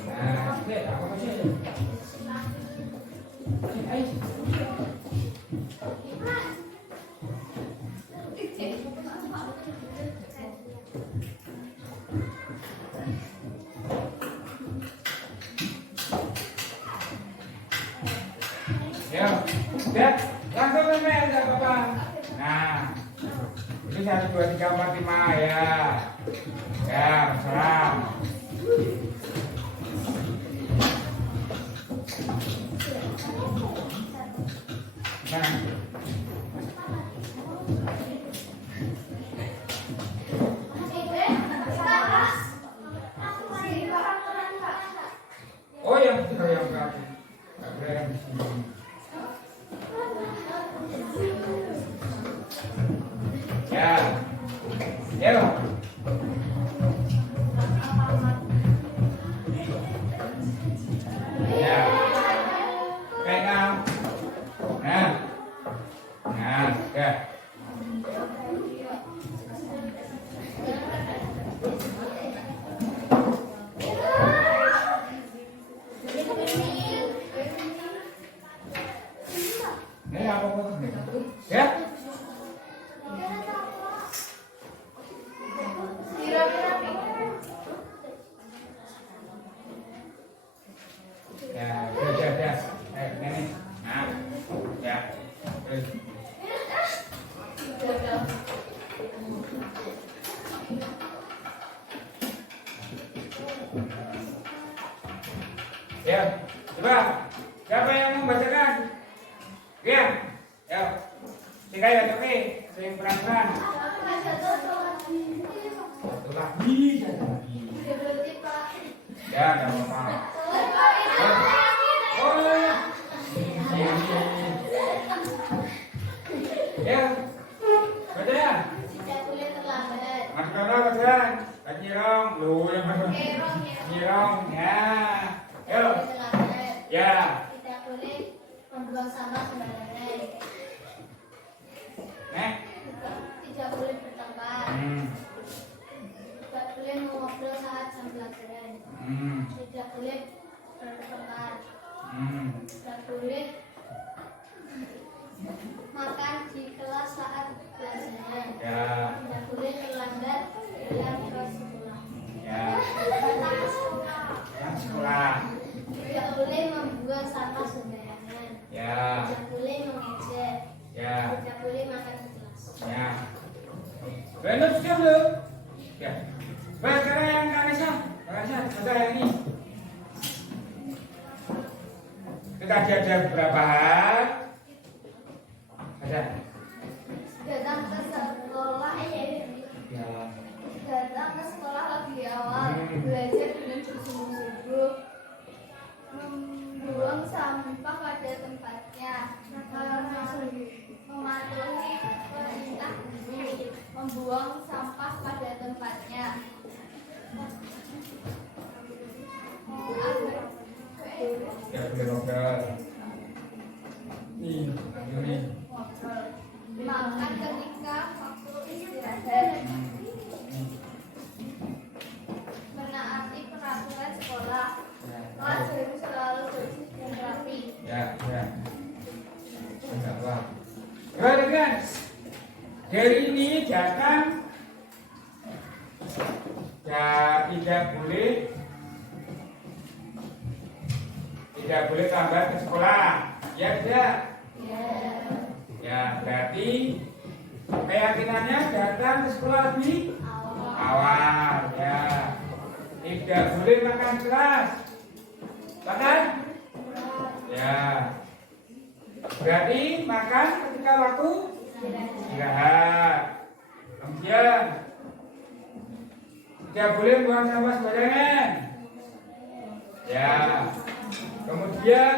Nah, oke, apa sih? Ayo. Ya, udah, langsung memel, tidak apa-apa. Nah, ini 1, 2, 3, 4, 5 ya. Ya, salam. Nah. Oh, yang betul yang berarti. Nggak boleh yang di sini. Ya, ya. Ya, pegang. Nah, nah, ya. Ini apa foto nih? Ya. Ya, udah. Ini. Nah, ya. Terus. Ya, coba. Siapa yang membacakan? Ya, ya. Tiga ya, oke. Sering peran-peran. Satu lagi. Ya, nggak apa-apa. Oh, ya. Baca ya. Mas Kono baca. Nyirong, lu yang mana? Nyirong, ya. Yo. Ya. Tidak boleh membuang sampah sembarangan. Nek. Tidak boleh bertengkar. Tidak boleh mengobrol saat jam pelajaran. Tidak boleh bertengkar. Tidak boleh makan di kelas saat pelajaran. Ya. Tidak boleh terlambat pulang ke sekolah. Ya. Yang sekolah. Tidak boleh membuang sampah sembarangan. Ya. Tidak boleh mengejek. Ya. Tidak boleh makan di kelas. Ya. Benar sudah belum? Ya. Baik, sekarang yang Kak Nisa. Kak Nisa, baca yang ini. Kita ada beberapa hal. Ada. Datang ke sekolah Ya. datang ke sekolah lebih awal, belajar dengan bersungguh-sungguh, membuang sampah pada tempatnya, mematuhi perintah guru, membuang sampah pada tempatnya. Ya, boleh ngobrol. Ini. Makan ketika waktu istirahat, menaati peraturan sekolah, kelas harus selalu bersih dan rapi. Ya. Enggak apa. Coba dengar. Dari ini datang. Ya, tidak boleh tambah ke sekolah. Ya, tidak. Ya, berarti keyakinannya datang ke sekolah lebih awal. Ya, tidak boleh makan keras. Makan? Ya. Berarti makan ketika waktu istirahat. Kemudian tidak boleh buang sampah sembarangan. Ya. Kemudian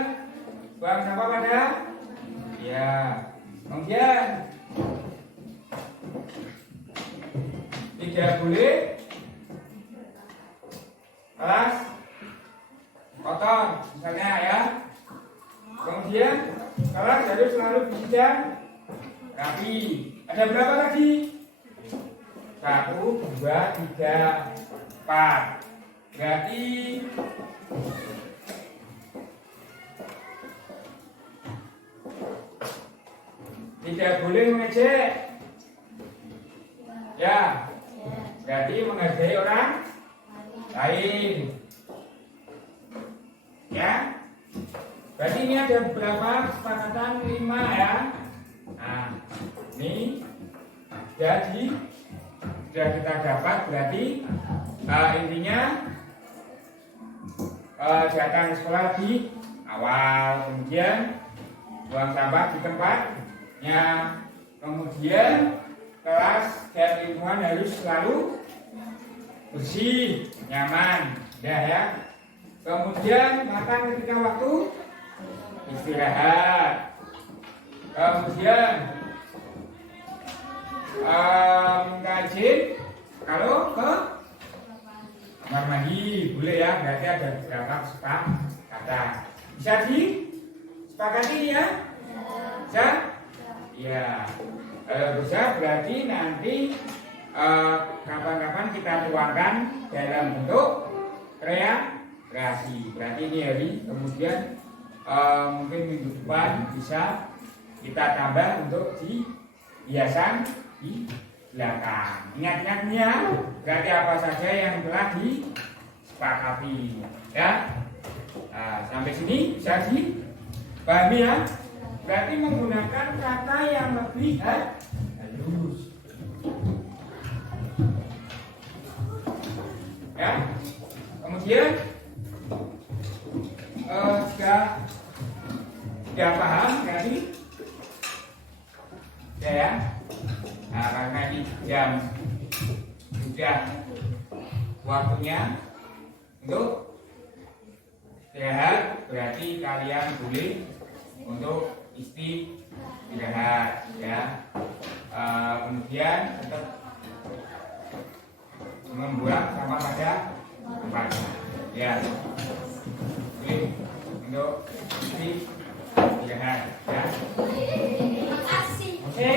buang sampah pada. Ya. Kemudian tidak boleh kelas kotor, misalnya ya. Kemudian kelas harus selalu dipijam rapi. Ada berapa lagi? 1, 2, 3, 4. Berarti tidak boleh mengejek. Ya, berarti menghargai orang lain. Ya, berarti ini ada berapa kesepakatan? 5 ya. Nah, ini jadi sudah kita dapat. Berarti intinya datang ke sekolah di awal, kemudian buang sampah di tempatnya, kemudian kelas dan lingkungan harus selalu bersih, nyaman, ya. Kemudian makan ketika waktu istirahat. Kemudian minta izin kalau ke kamar mandi boleh ya. Berarti ada beberapa kesepakatan. Bisa disepakati ya? Bisa? Iya. Kalau bisa berarti nanti kapan-kapan kita tuangkan dalam bentuk kreasi. Berarti ini hari, kemudian mungkin minggu depan bisa kita tambah untuk di hiasan di belakang. Ingat-ingatnya, berarti apa saja yang telah disepakati. Ya. Nah, sampai sini bisa dipahami ya. Berarti menggunakan kata yang lebih halus. Ya. Kemudian sudah paham berarti ya. Nah, karena ini jam sudah waktunya untuk istirahat, berarti kalian boleh untuk istirahat ya. Kemudian tetap membuang sampah pada tempatnya ya. Boleh untuk istirahat ya. Terima kasih. Oke.